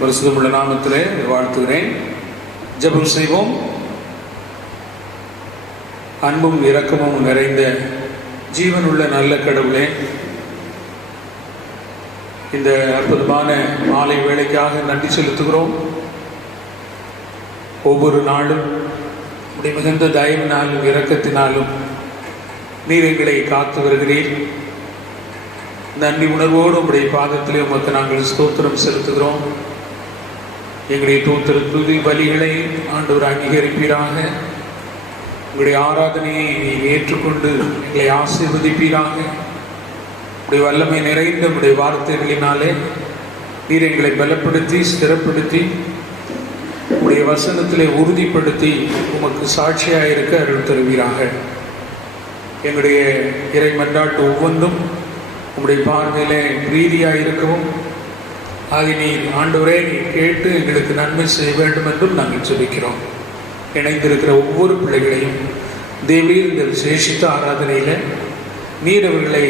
பரிசுத்தமுள்ள நாமத்திலே வாழ்த்துகிறேன். ஜெபம் செய்வோம். அன்பும் இரக்கமும் நிறைந்த ஜீவனுள்ள நல்ல கடவுளே, இந்த அற்புதமான மாலை வேளைக்காக நன்றி செலுத்துகிறோம். ஒவ்வொரு நாளும் உடைய மிகுந்த தயவினாலும் இரக்கத்தினாலும் நீர் எங்களை காத்து வருகிறீர். நன்றி உணர்வோடு உடைய பாதத்திலே உமக்கு நாங்கள் ஸ்தோத்திரம் செலுத்துகிறோம். எங்களுடைய தோத்திர துதி பலிகளை ஆண்டவர் அங்கீகரிப்பீராக. உங்களுடைய ஆராதனையை ஏற்றுக்கொண்டு எங்களை ஆசீர்வதிப்பீராக. உடைய வல்லமை நிறைந்த உடைய வார்த்தைகளினாலே நீர் எங்களை பலப்படுத்தி ஸ்திரப்படுத்தி உடைய வசனத்திலே உறுதிப்படுத்தி உமக்கு சாட்சியாக இருக்க அருள் தருவீராக. எங்களுடைய இறை மன்றாட்டு ஒவ்வொன்றும் உங்களுடைய பார்வையிலே பிரீதியாக இருக்கவும் நீர் ஆண்டவரே நீர் கேட்டு எங்களுக்கு நன்மை செய்ய வேண்டும் என்றும் நாங்கள் சொல்லிக்கிறோம். இணைந்திருக்கிற ஒவ்வொரு பிள்ளைகளையும் தேவரீர் இந்த விசேஷித்த ஆராதனையில் நீர் அவர்களை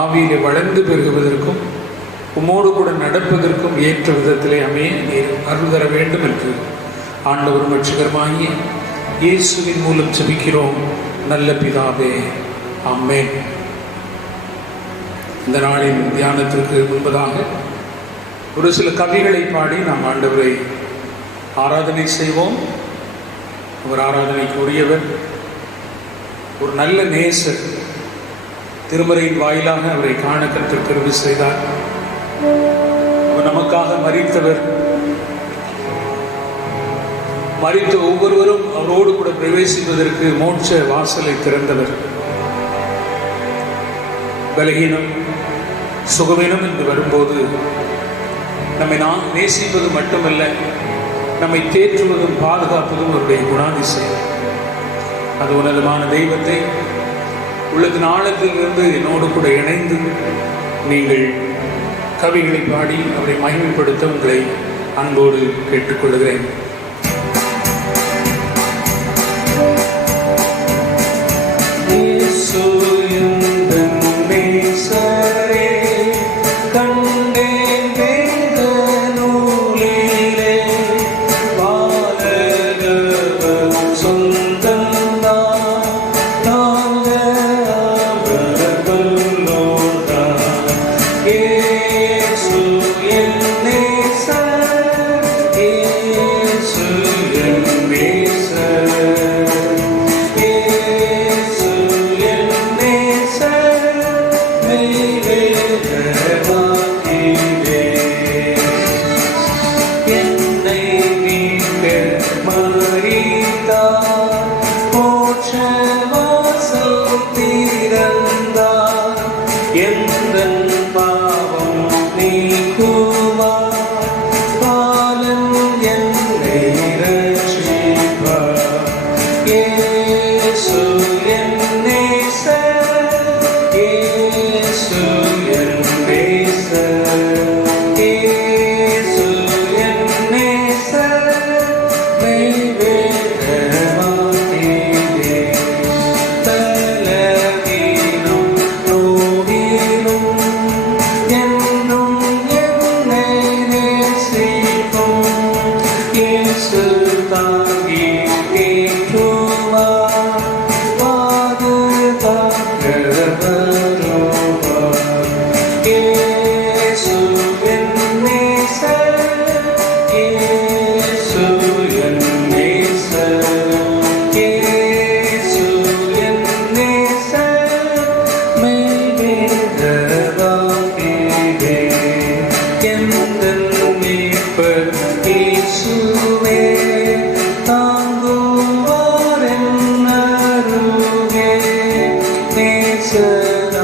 ஆவியிலே வளர்ந்து பெருகுவதற்கும் உம்மோடு கூட நடப்பதற்கும் ஏற்ற விதத்திலே அமைய நீர் அருள் தர வேண்டும் என்று ஆண்டவரும் ரட்சகருமாகிய இயேசுவின் மூலம் ஜெபிக்கிறோம் நல்ல பிதாவே, ஆமென். இந்த நாளின் தியானத்திற்கு முன்பதாக ஒரு சில கவிகளை பாடி நாம் ஆண்டவரை ஆராதனை செய்வோம். அவர் ஆராதனைக்கு உரியவர், ஒரு நல்ல நேசர். திருமறையின் வாயிலாக அவரை காண கர்த்தர் கிருபை செய்தார். அவர் நமக்காக மரித்தவர். மரித்த ஒவ்வொருவரும் அவரோடு கூட பிரவேசிப்பதற்கு மோட்ச வாசலை திறந்தவர். பலகீனம் சுகவீனம் என்று வரும்போது நம்மை நான் நேசிப்பது மட்டுமல்ல, நம்மை தேற்றுவதும் பாதுகாப்பதும் அவருடைய குணாதிசயம். அது உன்னதமான தெய்வத்தை உள்ளத்தின் ஆழத்திலிருந்து என்னோடு கூட இணைந்து நீங்கள் கவிகளை பாடி அவரை மகிமைப்படுத்த உங்களை அன்போடு கேட்டுக்கொள்கிறேன். Nature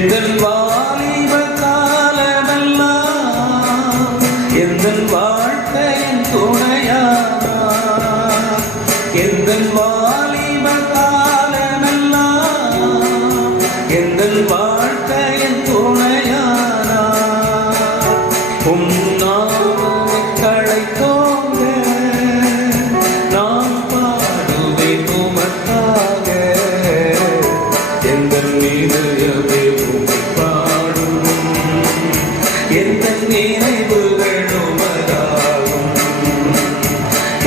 எந்தன் வாலிப காலமெல்லாம் எந்தன் வாழ்க்கையின் துணையானார். எந்தன் வாலிப காலமெல்லாம் எந்தன் வாழ்க்கையின் துணையானார். உன்னாமம் களைத்தோங்க நான் பாடுவேன் உமக்காக. எந்தன் இதயமே உம்மை பாடும், எந்தன் நினைவுகள் உமதாகும்.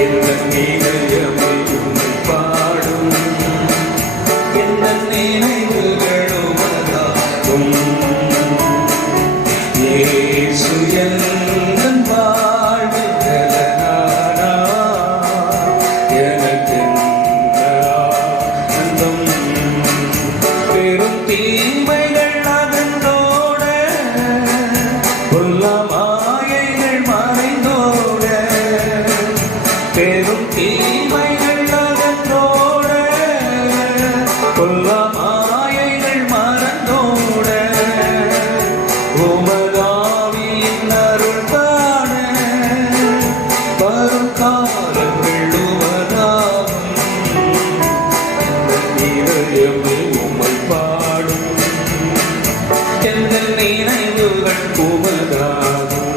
எந்தன் இதயமே உம்மை பாடும், எந்தன் நினைவுகள் உமதாகும். இயேசு எந்தன் வாழ்வின் பலனானார். எனக்கென்ன ஆனந்தம். பெரும் தீமைகள் அகன்றோட, பொல்லா மாயைகள் மறைந்தோட. பெரும் தீமைகள் அகன்றோட, பொல்லா மாயைகள் மறந்தோட. உமதாவியின் அருள் காண வரும் காலங்கள் உமதாகும். இதயமே உம்மை பாடும், எந்தன் நினைவுகள் உமதாகும்.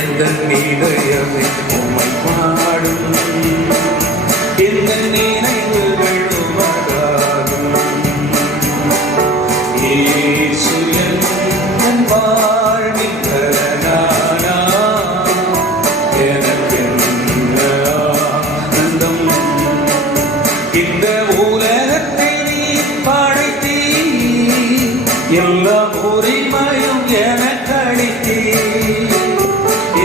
எந்தன் இதயமே உம்மை பாடும், எந்தன் நினைவுகள் உமதாகும். இயேசு எந்தன் வாழ்வின் பலனானார். எனக்கென்ன ஆனந்தம். இந்த உலகத்தை நீர் படைத்தீர், எல்லா உரிமையும் எனக்களித்தீர்.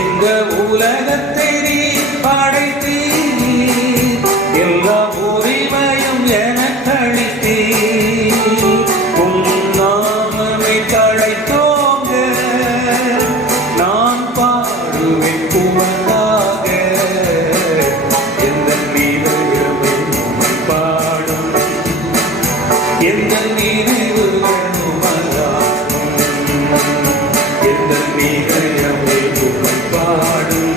இந்த உலகத்தை நீர் படைத்தீர், எல்லா உரிமையும் எனக்களித்தீர். உம் நாமமே தழைத்தோங்க நான் பாடுவேன் உமக்காக. எந்தன் இதயமே உம்மை பாடும், எந்தன் நினைவுகள் உமதாகும். எந்தன் இதயமே உம்மை பாடும்,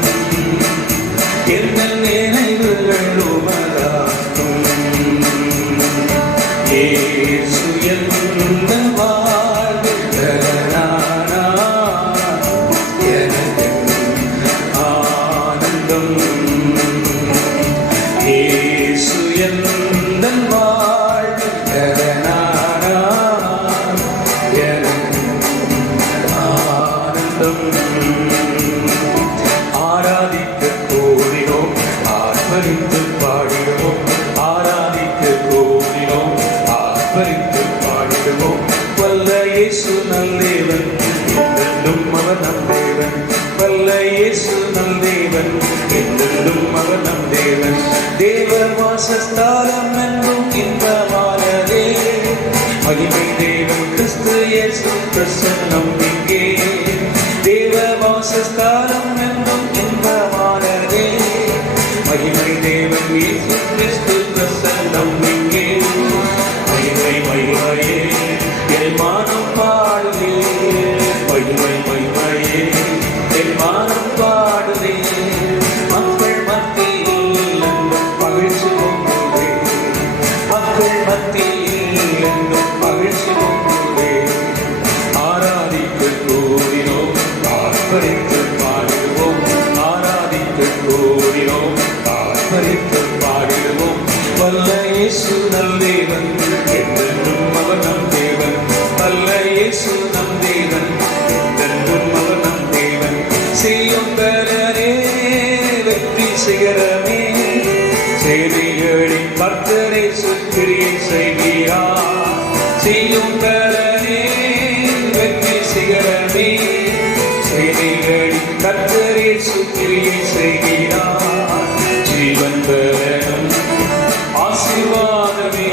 எந்தன் நினைவுகள் உமதாகும். இயேசு எந்தன் வாழ்வின் பலனானார். எனக்கென்ன ஆனந்தம். இயேசு எந்தன் வாழ்வின் பலனானார். எனக்கென்ன ஆனந்தம். ஆராதிக்க கூடினோம், ஆர்ப்பரித்து பாடிடுவோம். ஆராதிக்க கூடினோம், ஆர்ப்பரித்து பாடிடுவோம். வல்ல இயேசு நல்லேவன், என்றென்றும் அவர் நம் தேவன். வல்ல இயேசு நம் தேவன், என்றென்றும் அவர் நம் தேவன். தேவ வாசஸ்தலம் என்றும் இன்பமானதே. மகிமை தேவன் கிறிஸ்து இயேசு பிரசன்னம் இங்கே. தேவ வாசஸ்தலம் என்றும் இன்பமானதே. மகிமை தேவன் இயேசு கிறிஸ்து பிரசன்னம் இங்கே. மகிமை மகிமையே என் மானம் பாடுதே. மகிமை மகிமையே என் மானம் பாடுதே. மக்கள் மத்தியில் என்றும் மகிழ்ச்சி பொங்குதே. மக்கள் மத்தியில் என்றும் மகிழ்ச்சி பொங்குதே. ஆராதிக்க கூடினோம், ஆர்ப்பரித்து பாடிடுவோம். ஆராதிக்க கூடினோம், ஆர்ப்பரித்து பாடிடுவோம். வல்ல இயேசு நம் தேவன், என்றென்றும் அவர் நம் தேவன். வல்ல இயேசு நம் தேவன், என்றென்றும் அவர் நம் தேவன். செய்யும் பெறரே வெற்றி சிகரமே. செய்திகளின் கர்த்தரை சுற்றியை செய்கிறார். செய்யும் பெறரே வெற்றி சிகரமே. செய்திகளின் கர்த்தரை சுற்றியை செய்கிறார். ஜீவன் பெறனும் ஆசீர்வாதமே.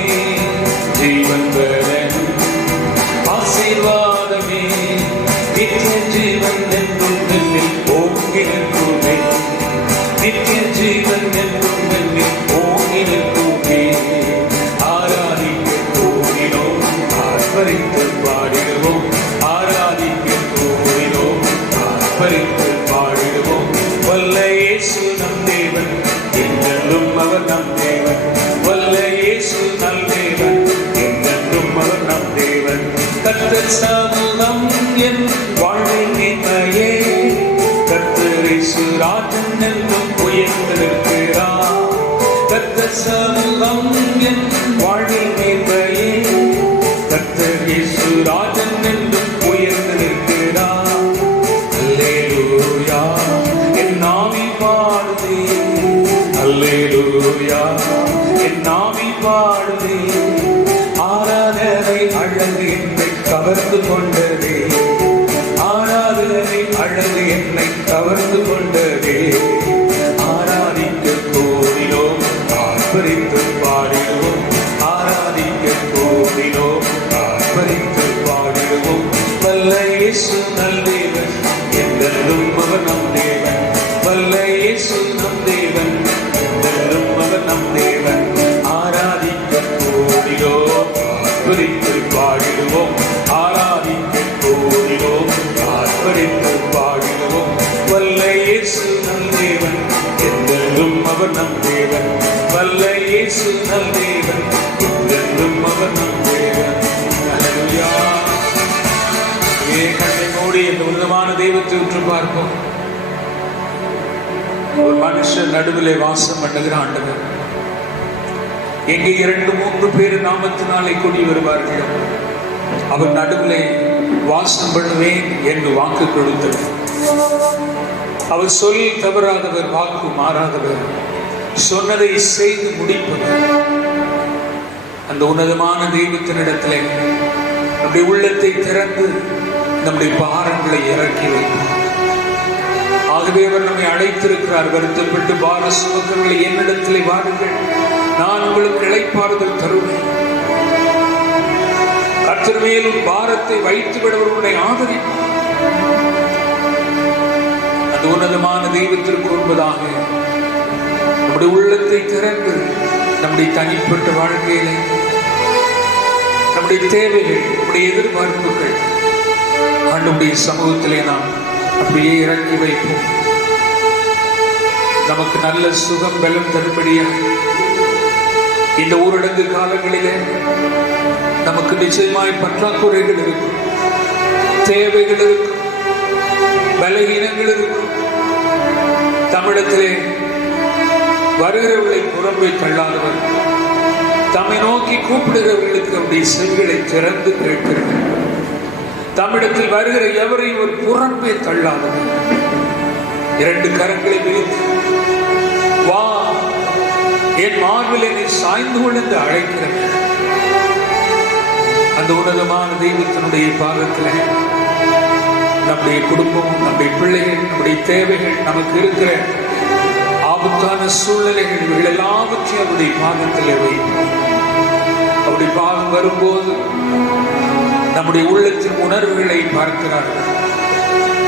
ஜீவன் பெறனும் ஆசீர்வாதமே. நித்திய ஜீவன் என்றும் என்னில் ஓங்கி நிற்குமே. நித்திய ஜீவன் என்றும் என்னில் ஓங்கி நிற்குமே. ஆராதிக்க கூடினோம், ஆர்ப்பரித்து கர்த்தர் சமூகம் என் வாழ்வின் மேன்மையே. கர்த்தர் இயேசு ராஜன் என்றும் உயர்ந்திருக்கிறார். கர்த்தர் சமூகம் என் வாழ்வின் மேன்மையே. கர்த்தர் இயேசு ராஜன் என்றும் உயர்ந்திருக்கிறார். அல்லேலூயா என் நாவி பாடுதே. அல்லேலூயா என் நாவி பாடுதே. ஆராதனை அழகு என்னை கவர்ந்து கொண்டதே. ஆராதனை அழகு என்னை கவர்ந்து கொண்டதே. ஆராதிக்க கோடினோம் ஆர்ப்பரித்து பாடிடுவோம். ஆராதிக்க கோடினோம் ஆர்ப்பரித்து பாடிடுவோம். வல்ல இயேசு நல்லேவன் என்றென்றும் அவர் நம் தேவன். வல்ல இயேசு நம் தேவன் என்றென்றும் அவர் நம் தேவன். ஆராதிக்க கோடினோம் ஆர்ப்பரித்து பாடிடுவோம். ஆராதிக்க கோடினோம் ஆர்ப்பரித்து பாடிடுவோம். வல்ல இயேசு நம் தேவன் என்றென்றும் அவர் நம் தேவன். வல்ல இயேசு நம் தேவன் என்றென்றும் அவர் நம் தேவன். அல்லேலூயா. கண்ணை மூடி இந்த உன்னதமான தெய்வத்தை உற்று பார்ப்போம். ஒரு மனுஷன் நடுவிலே வாசம் பண்ணுகிற ஆண்டவர். எங்கே 2-3 பேர் நாமத்தினாலே கூடி வருவார்கள் அவர் நடுவிலே வாசம் பண்ணுவேன் என்று வாக்கு கொடுத்தவர். அவர் சொல் தவறாதவர், வாக்கு மாறாதவர், சொன்னதை செய்து முடிப்பவர். அந்த உன்னதமான தெய்வத்தினிடத்திலே நம்முடைய உள்ளத்தை திறந்து நம்முடைய பாரங்களை இறக்கி வைப்பார். ஆகவே அவர் நம்மை அழைத்திருக்கிறார். வருத்தப்பட்டு பார சுமக்கிறவர்களை என்னிடத்திலே வாருங்கள், நான் உங்களுக்கு இளைப்பாறுதல் தருவேன். கர்த்தர் மேலும் பாரத்தை வைத்து விடுவர்களுடைய ஆதரிப்பார். அந்த உன்னதமான தெய்வத்திற்கு முன்பதாக நம்முடைய உள்ளத்தை திறந்து நம்முடைய தனிப்பட்ட வாழ்க்கையிலே நம்முடைய தேவைகள், நம்முடைய எதிர்பார்ப்புகள் ஆண்டவருடைய சமூகத்திலே நாம் அப்படியே இறக்கி வைப்போம். நமக்கு நல்ல சுகம் பலம் தரும்படியாக இந்த ஊரடங்கு காலங்களிலே நமக்கு நிச்சயமாய் பற்றாக்குறைகள் இருக்கும், தேவைகள் இருக்கும், பலகீனங்கள் இருக்கும். தமிழத்திலே வருகிறவர்களை புறம்பை தள்ளாதவர், தம்மை நோக்கி கூப்பிடுகிறவர்களுக்கு அவருடைய செவிகளை திறந்து கேட்கிறார். தமிழத்தில் வருகிற எவரையும் ஒரு புறம்பே தள்ளாதவர், 2 கரங்களை விரித்து வா என் மார்பில் என்னை சாய்ந்து கொண்டு அழைக்கிறார். அந்த உன்னதமான தெய்வத்தினுடைய பாகத்தில் நம்முடைய குடும்பம், நம்முடைய பிள்ளைகள், நம்முடைய தேவைகள், நமக்கு இருக்கிற ஆபத்தான சூழ்நிலைகள், இவைகள் எல்லாவற்றையும் அவருடைய பாகத்தில் வைப்போம். அவருடைய பாகம் வரும்போது நம்முடைய உள்ளத்தின் உணர்வுகளை பார்க்கிறார்கள்.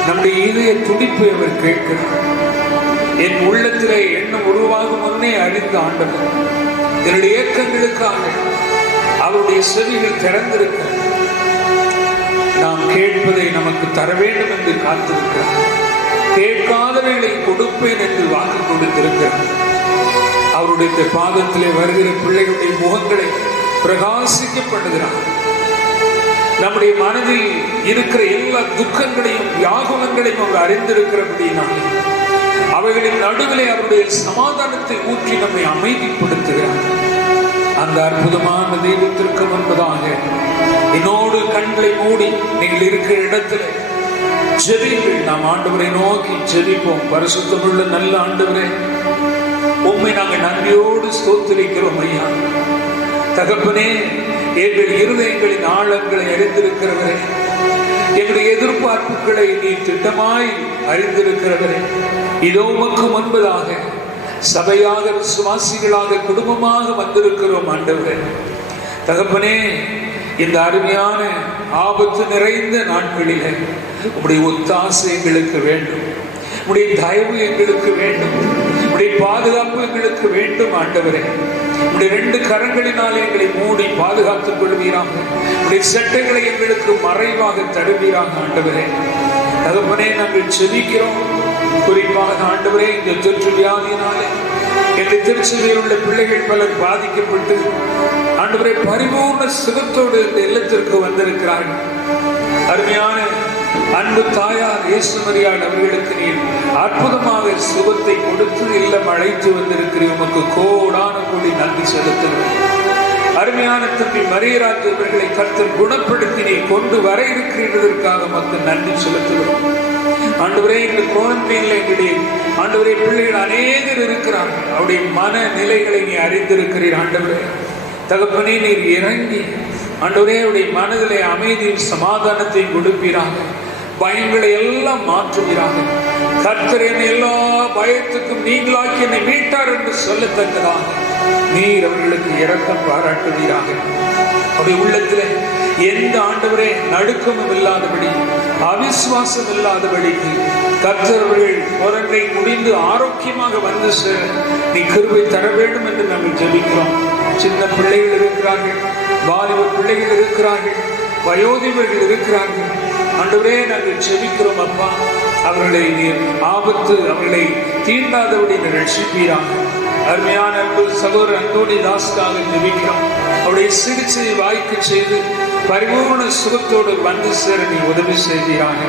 நம்முடைய இதய துடிப்பை அவர் கேட்கிறார். என் உள்ளத்திலே எண்ணம் உருவாகும் முன்னே அறிந்த ஆண்டவர் என்னுடைய இயக்கங்களுக்காக அவருடைய செவிகள் திறந்திருக்கிறார். நாம் கேட்பதை நமக்கு தர வேண்டும் என்று காத்திருக்கிறார். கேட்காதவைகளை கொடுப்பேன் என்று வாக்கு கொடுத்திருக்கிறார். அவருடைய பாதத்திலே வருகிற பிள்ளைகளுடைய முகங்களை பிரகாசிக்கப்படுகிறார். நம்முடைய மனதில் இருக்கிற எல்லா துக்கங்களையும் வியாகுலங்களையும் அவர் அறிந்திருக்கிறபடியினால் அவைகளின் நடுவிலே அவருடைய சமாதானத்தை ஊற்றி நம்மை அமைதிப்படுத்துகிறார். அந்த அற்புதமான தெய்வத்திற்கு முன்பதாக என்னோடு கண்களை மூடி நீங்கள் இருக்கிற இடத்துல ஜெபிங்கள். நாம் ஆண்டவரை நோக்கி ஜெபிப்போம். பரிசுத்தமுள்ள நல்ல ஆண்டவரே, உம்மை நாங்கள் நன்றியோடு ஸ்தோத்திரிக்கிறோம் ஐயா. தகப்பனே, எங்கள் இருதயங்களின் ஆழங்களை அறிந்திருக்கிறவரே, எங்களுடைய எதிர்பார்ப்புகளை நீ திட்டமாய் அறிந்திருக்கிறவரே, இதோ உமக்கு முன்பதாக சபையாக, விசுவாசிகளாக, குடும்பமாக வந்திருக்கிறோம் ஆண்டவரே. தகப்பனே, இந்த அருமையான ஆபத்து நிறைந்த நாட்களிலே உம்முடைய ஒத்தாசை எங்களுக்கு வேண்டும், உம்முடைய தயவு எங்களுக்கு வேண்டும், உம்முடைய பாதுகாப்பு எங்களுக்கு வேண்டும் ஆண்டவரே. உம்முடைய 2 கரங்களினாலே எங்களை மூடி பாதுகாத்துக் கொள்வீராக. உம்முடைய சட்டைகளை எங்களுக்கு மறைவாக தருவீராக ஆண்டவரே. தகப்பனே, நாங்கள் செபிக்கிறோம். குறிப்பாக ஆண்டவரே, இந்த தொற்று வியாதியினாலே இந்த திருச்சபையில் உள்ள பிள்ளைகள் பலர் பாதிக்கப்பட்டு ஆண்டவரே பரிபூர்ண சுகத்தோடு இந்த இல்லத்திற்கு வந்திருக்கிறார்கள். அருமையான அன்பு தாயார் இயேசு மரியாள் அவர்களுக்கு நீர் அற்புதமாக சுகத்தை கொடுத்து இல்லம் அழைத்து வந்திருக்கிறீர். உமக்கு கோடான கோடி நன்றி செலுத்துகிறோம். அருமையான தம்பி மரியராஜ் அவர்களை கர்த்தர் குணப்படுத்தி நீ கொண்டு வர இருக்கிறதற்காக மக்கள் நன்றி செலுத்துகிறோம். ஆண்டவரே, இந்த குவாரண்டைன்ல எங்களுடைய ஆண்டவரே பிள்ளைகள் அநேகர் இருக்கிறார்கள். அவருடைய மன நிலைகளை நீ அறிந்திருக்கிறீர். ஆண்டவரே தகப்பனே, நீர் இறங்கி ஆண்டவரே அவருடைய மனதிலே அமைதியும் சமாதானத்தையும் கொடுப்பீராக. பயங்களை எல்லாம் மாற்றுவீராக. கர்த்தர் என்னை எல்லா பயத்துக்கும் நீங்களாக்கி என்னை மீட்டார் என்று சொல்லத்தக்கதாக நீர் அவர்களுக்கு இரக்கம் பாராட்டுவீராக. அவருடைய உள்ளத்திலே எந்த ஆண்டவரே நடுக்கமும் இல்லாதபடி, அவிசுவாசம் இல்லாதபடிக்கு கர்த்தர் அவர்கள் குரண்டை முடிந்து ஆரோக்கியமாக வந்து சேர நீ கிருபை தர வேண்டும் என்று நாங்கள் ஜெபிக்கிறோம். சின்ன பிள்ளைகள் இருக்கிறார்கள், வாலிப பிள்ளைகள் இருக்கிறார்கள், வயோதிபர்கள் இருக்கிறார்கள். ஆண்டவரே நாங்கள் ஜெபிக்கிறோம் அப்பா, அவர்களை நீர் ஆபத்து அவர்களை தீண்டாதபடி ரட்சிப்பீராக. அருமையான அன்பு சகோதரர் அந்தோணி தாஸ்காக ஜெபிக்கிறோம். அவருடைய சிகிச்சையை வாய்க்கு செய்து பரிபூர்ண சுகத்தோடு வந்து சேர நீ உதவி செய்வீராக.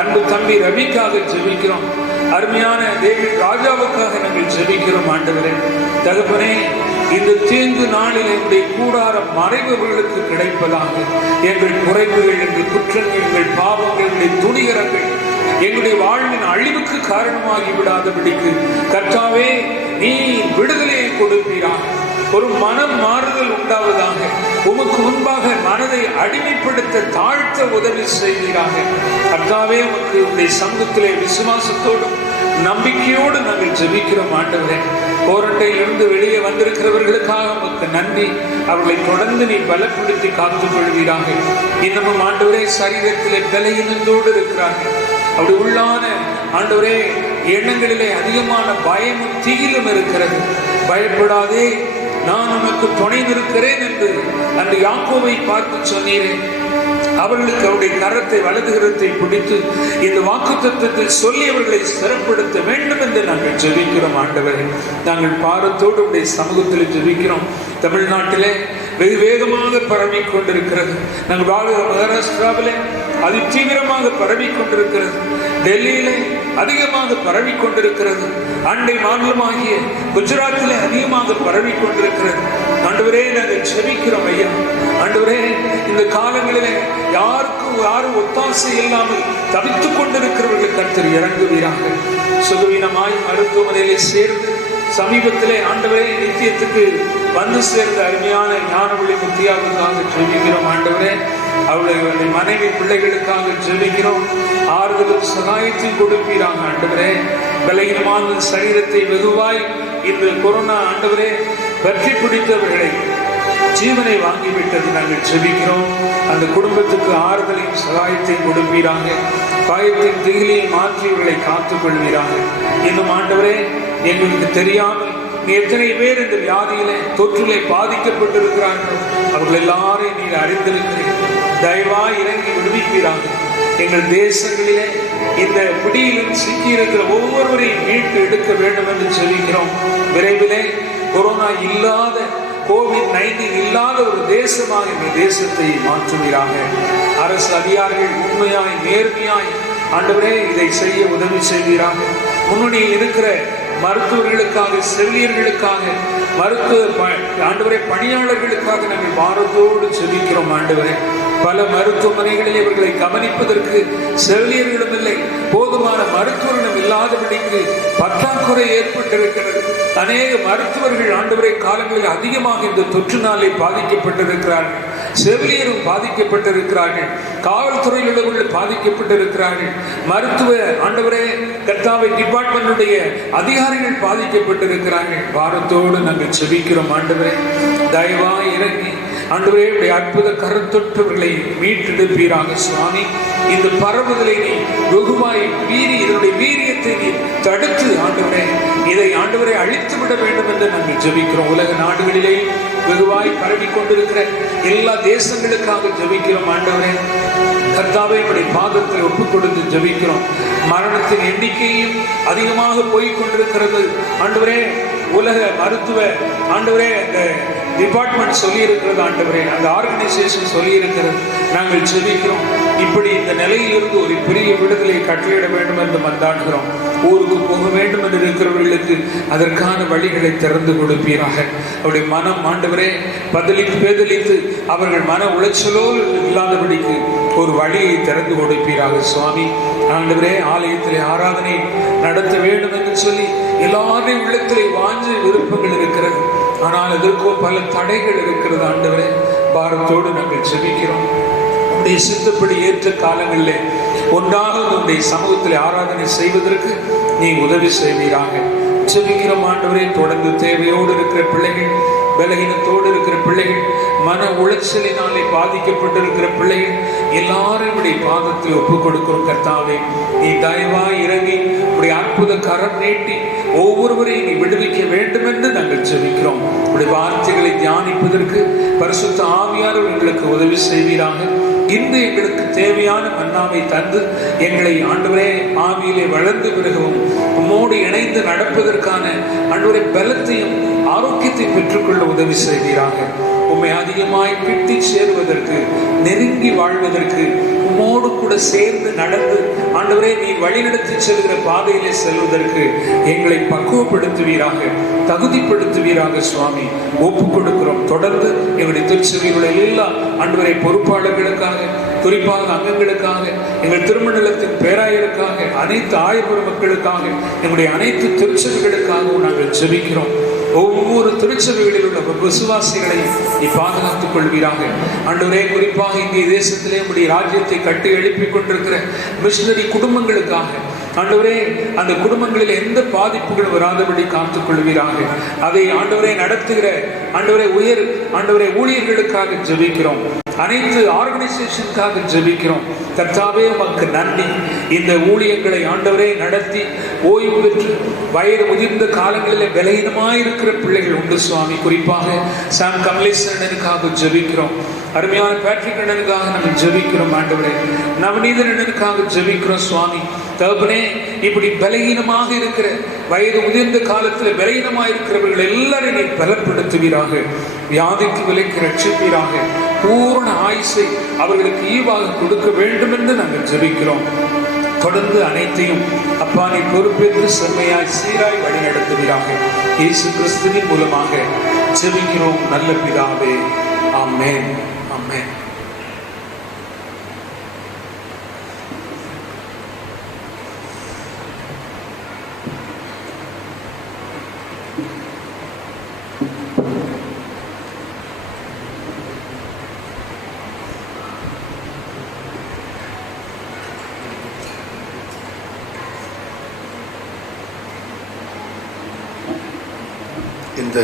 அன்பு தம்பி ரவிக்காக ஜெபிக்கிறோம். அருமையான டேவிட் ராஜாவுக்காக நாங்கள் ஜெபிக்கிறோம். ஆண்டவரே தகப்பனே, இந்த தீங்கு நாளில் எங்களுடைய கூடாரம் மறைபவர்களுக்கு கிடைப்பதாக. எங்கள் குறைவுகள், எங்கள் குற்றங்கள், எங்கள் பாவங்கள், எங்களுடைய துணிகரங்கள் எங்களுடைய வாழ்வின் அழிவுக்கு காரணமாகி விடாதபடிக்கு கர்த்தாவே நீ விடுதலையை கொடுப்பீராக. ஒரு மனம் மாறுதல் உண்டாவதாக. உமக்கு முன்பாக மனதை அடிமைப்படுத்த தாழ்த்த உதவி செய்வீராக. கர்த்தாவே, உமக்கு உடைய சமூகத்திலே விசுவாசத்தோடும் நம்பிக்கையோடு நாங்கள் ஜெபிக்கிறோம். ஆண்டவரே, குவாரண்டைனிலிருந்து வெளியே வந்திருக்கிறவர்களுக்காக உமக்கு நன்றி. அவர்களை தொடர்ந்து நீ பலப்படுத்தி காத்துக் கொள்வீராக. இன்னமும் ஆண்டவரே சரீரத்திலே பலவீனத்தோடு இருக்கிறார்கள். அப்படி உள்ளான ஆண்டவரே எண்ணங்களிலே அதிகமான பயமும் திகிலும் இருக்கிறது. பயப்படாதே, நான் உனக்கு துணை நிற்கிறேன் என்று அந்த யாக்கோபை பார்த்து சொன்னீரே. அவர்களுக்கு அவருடைய கரத்தை வலது கரத்தை பிடித்து இந்த வாக்குத்தத்தத்தை சொல்லி அவர்களை சிறப்படுத்த வேண்டும் என்று நாங்கள் ஜெபிக்கிறோம். ஆண்டவரே, நாங்கள் பாரத்தோடு உடைய சமூகத்தில் ஜெபிக்கிறோம். தமிழ்நாட்டிலே வெகு வேகமாக பரவி கொண்டிருக்கிறது. நாங்கள் வாழ்கிற மகாராஷ்டிராவிலே அது தீவிரமாக பரவி கொண்டிருக்கிறது. டெல்லியிலே அதிகமாக பரவி கொண்டிருக்கிறது. அண்டை மாநிலமாகிய குஜராத்திலே அதிகமாக பரவி கொண்டிருக்கிறது. ஆண்டவரே, நாங்கள் ஜெபிக்கிறோம் ஐயா. ஆண்டவரே, இந்த காலங்களிலே யாரும் ஒத்தாசை இல்லாமல் தவித்துக் கொண்டிருக்கிறவர்கள் கர்த்தர் இறங்குவீராக. சுகவீனமாய் மருத்துவமனையிலே சேர்ந்து சமீபத்திலே ஆண்டவரே நித்தியத்துக்கு வந்து சேர்ந்த அருமையான ஞானவழி முத்தியாவுக்காக ஜெபிக்கிறோம். ஆண்டவரே, அவளுடைய மனைவி பிள்ளைகளுக்காக ஜெபிக்கிறோம். ஆறுதலும் சகாயத்தையும் கொடுப்பீராங்க. ஆண்டவரே, பலகீனமான சரீரத்தை வெகுவாய் இந்த கொரோனா ஆண்டவரே பற்றி பிடித்தவர்களை ஜீவனை வாங்கிவிட்டது நாங்கள் ஜெபிக்கிறோம். அந்த குடும்பத்துக்கு ஆறுதலையும் சகாயத்தையும் கொடுப்பீராங்க. காயத்தின் திகிலையும் மாற்றியவர்களை காத்துக் கொள்வீராக. இன்னும் ஆண்டவரே, எங்களுக்கு தெரியாமல் நீ எத்தனை பேர் இந்த வியாதியிலே தொற்றிலே பாதிக்கப்பட்டிருக்கிறார்கள். அவர்கள் எல்லாரையும் நீர் அறிந்திருக்கிறீர்கள். தயவாய் இறங்கி விடுவிப்பீராக. எங்கள் தேசங்களிலே இந்த பிடியிலும் சிக்கியிருக்கிற ஒவ்வொருவரையும் மீட்டு எடுக்க வேண்டும் என்று சொல்லிக்கிறோம். விரைவிலே கொரோனா இல்லாத, COVID-19 இல்லாத ஒரு தேசமாக இந்த தேசத்தை மாற்றுவீராக. அரசு அதிகாரிகள் உண்மையாய் நேர்மையாய் ஆண்டவரே இதை செய்ய உதவி செய்வீராக. முன்னணியில் இருக்கிற மருத்துவர்களுக்காக, செவிலியர்களுக்காக, ஆண்டவரே பணியாளர்களுக்காக நாங்கள் பாரத்தோடு செபிக்கிறோம். ஆண்டவரே, பல மருத்துவமனைகளில் இவர்களை கவனிப்பதற்கு செவிலியர்களும் இல்லை, போதுமான மருத்துவர்களும் இல்லாதபடிக்கு பற்றாக்குறை ஏற்பட்டிருக்கிறது. அநேக மருத்துவர்கள் ஆண்டவரை காலங்களில் அதிகமாக இந்த தொற்று நாளில் பாதிக்கப்பட்டிருக்கிறார்கள். செவிலியரும் பாதிக்கப்பட்டிருக்கிறார்கள். காவல்துறையில் உள்ள பாதிக்கப்பட்டிருக்கிறார்கள். மருத்துவ ஆண்டவரே கர்த்தாவை டிபார்ட்மெண்டுடைய அதிகாரிகள் பாதிக்கப்பட்டிருக்கிறார்கள். வாரத்தோடு நாங்கள் செபிக்கிறோம். ஆண்டவரே, தயவாய் இறங்கி ஆண்டவரே உடைய அற்புத கருத்தொற்றவர்களை மீட்டெடுப்பீராக. சுவாமி, இந்த பரவுதலை நீ வெகுவாய் இதனுடைய வீரியத்தை நீ தடுத்து ஆண்டவரே இதை ஆண்டவரை அழித்து விட வேண்டும் என்று நாங்கள் ஜெபிக்கிறோம். உலக நாடுகளிலே வெகுவாய் பரவி கொண்டிருக்கிற எல்லா தேசங்களுக்காக ஜெபிக்கிறோம். ஆண்டவரே கர்த்தாவே உடைய பாதத்தில் ஒப்புக் கொடுத்து ஜெபிக்கிறோம். மரணத்தின் எண்ணிக்கையும் அதிகமாக போய் கொண்டிருக்கிறது. ஆண்டவரே, உலக மருத்துவ ஆண்டவரே அந்த டிபார்ட்மெண்ட் சொல்லி இருக்கிறது, ஆண்டவரே அந்த ஆர்கனைசேஷன் சொல்லி இருக்கிறது. நாங்கள் ஜெபிக்கிறோம், இப்படி இந்த நிலையிலிருந்து ஒரு பெரிய விடுதலை கட்டளையிட வேண்டும் என்று மன்றாடுகிறோம். ஊருக்கு போக வேண்டும் என்று இருக்கிறவர்களுக்கு அதற்கான வழிகளை திறந்து கொடுப்பீராக. அவருடைய மனம் ஆண்டவரே பேதலித்து அவர்கள் மன உளைச்சலோடு இல்லாதபடிக்கு ஒரு வழியை திறந்து கொடுப்பீராக சுவாமி. ஆண்டவரே ஆலயத்திலே ஆராதனை நடத்த வேண்டும் என்று சொல்லி எல்லாருடைய உள்ளத்திலே வாஞ்ச விருப்பங்கள் இருக்கிறது. ஆனால் அதற்கோ பல தடைகள் இருக்கிறது. ஆண்டவரே பாரத்தோடு நாங்கள் ஜெபிக்கிறோம். உடைய சித்தப்படி ஏற்ற காலங்களிலே ஒன்றாக உன்னுடைய சமூகத்தில் ஆராதனை செய்வதற்கு நீ உதவி செய்வீராக. ஜெபிக்கிறோம் ஆண்டவரே. தொடர்ந்து தேவையோடு இருக்கிற பிள்ளைகள், பலகீனத்தோடு இருக்கிற பிள்ளைகள், மன உளைச்சலினாலே பாதிக்கப்பட்டிருக்கிற பிள்ளைகள் எல்லாரும் உடைய பாதத்தில் ஒப்புக் கொடுக்கிறோம். கர்த்தாவே நீ தயவாய் இறங்கி உடைய அற்புத கரம் நீட்டி ஒவ்வொருவரையும் நீ விடுவிக்க வேண்டும் என்று நாங்கள் ஜெபிக்கிறோம். உடைய வார்த்தைகளை தியானிப்பதற்கு பரிசுத்த ஆவியானவர் எங்களுக்கு உதவி செய்வீராக. இன்று எங்களுக்கு தேவையான மன்னாவை தந்து எங்களை ஆண்டவரே ஆவியிலே வளர்ந்து பிறகும் உம்மோடு இணைந்து நடப்பதற்கான ஆண்டவரே பலத்தையும் ஆரோக்கியத்தை பெற்றுக்கொள்ள உதவி செய்வீராக. உம்மை அதிகமாய் கிட்டி சேருவதற்கு, நெருங்கி வாழ்வதற்கு, உம்மோடு கூட சேர்ந்து நடந்து ஆண்டவரே நீ வழிநடத்தி செல்கிற பாதையிலே செல்வதற்கு எங்களை பக்குவப்படுத்துவீராக, தகுதிப்படுத்துவீராக சுவாமி. ஒப்புக் கொடுக்கிறோம். தொடர்ந்து எங்களுடைய திருச்சபையுள்ள எல்லா ஆண்டவரை பொறுப்பாளர்களுக்காக, குறிப்பாக அங்கங்களுக்காக, எங்கள் திருமண்டலத்தின் பேராயருக்காக, அனைத்து ஆயர்புர மக்களுக்காக, எங்களுடைய அனைத்து திருச்சபைகளுக்காகவும் நாங்கள் ஜெபிக்கிறோம். ஒவ்வொரு திருச்சபைகளில் உள்ள விசுவாசிகளையும் நீ பாதுகாத்துக் கொள்வீராக. ஆண்டவரே குறிப்பாக இங்கே தேசத்திலே உடைய ராஜ்யத்தை கட்டி எழுப்பிக் கொண்டிருக்கிற மிஷனரி குடும்பங்களுக்காக ஆண்டவரே அந்த குடும்பங்களில் எந்த பாதிப்புகள் வராதபடி காத்துக் கொள்வீராக. அதை ஆண்டவரே நடத்துகிற ஆண்டவரே ஆண்டவரே ஊழியர்களுக்காக ஜெபிக்கிறோம். அனைத்து ஆர்கனைசேஷனுக்காக ஜெபிக்கிறோம். கர்த்தாவே உமக்கு நன்றி. இந்த ஊழியங்களை ஆண்டவரே நடத்தி ஓய்வு பெற்று வயது முதிர்ந்த காலங்களில் பலகீனமாயிருக்கிற பிள்ளைகள் உண்டு சுவாமி. குறிப்பாக சாம் கமலேசனுக்காக ஜெபிக்கிறோம். அருமையான பேட்ரிக் அண்ணனுக்காக நாங்கள் ஜெபிக்கிறோம். ஆண்டவரே நவநீதன் அண்ணனுக்காக ஜெபிக்கிறோம் சுவாமி. தகப்பனே இப்படி பலகீனமாக இருக்கிற வயது முதிர்ந்த காலத்தில் பலகீனமாக இருக்கிறவர்கள் எல்லாரும் நீ பலப்படுத்துவீராக. வியாதிக்கு விலைக்கு ரட்சிப்பீராக. பூர்ண ஆயுசை அவர்களுக்கு ஈவாக கொடுக்க வேண்டும் என்று நாங்கள் ஜெபிக்கிறோம். தொடர்ந்து அனைத்தையும் அப்பா நீ பொறுப்பேற்று செம்மையாய் சீராய் வழி நடத்துவீராக. இயேசு கிறிஸ்துவின் மூலமாக ஜெபிக்கிறோம் நல்ல பிதாவே. ஆமென், ஆமென். இந்த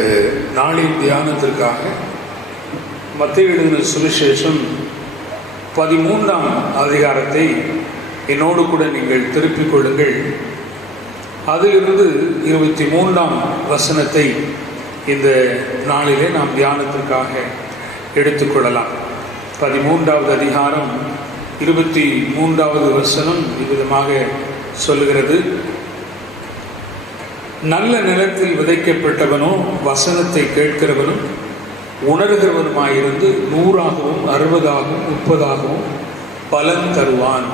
நாளின் தியானத்திற்காக மத்தேயு எழுதின சுவிசேஷம் 13ஆம் அதிகாரத்தை என்னோடு கூட நீங்கள் திருப்பிக் கொள்ளுங்கள். அதிலிருந்து 23ஆம் வசனத்தை இந்த நாளிலே நாம் தியானத்திற்காக எடுத்துக்கொள்ளலாம். 13வது அதிகாரம் 23வது வசனம் இவ்விதமாக சொல்லுகிறது: நல்ல நிலத்தில் விதைக்கப்பட்டவனோ வசனத்தை கேட்கிறவனும் உணர்கிறவனுமாயிருந்து 100ஆகவும் 60ஆகவும் 30ஆகவும் பலன் தருவான்.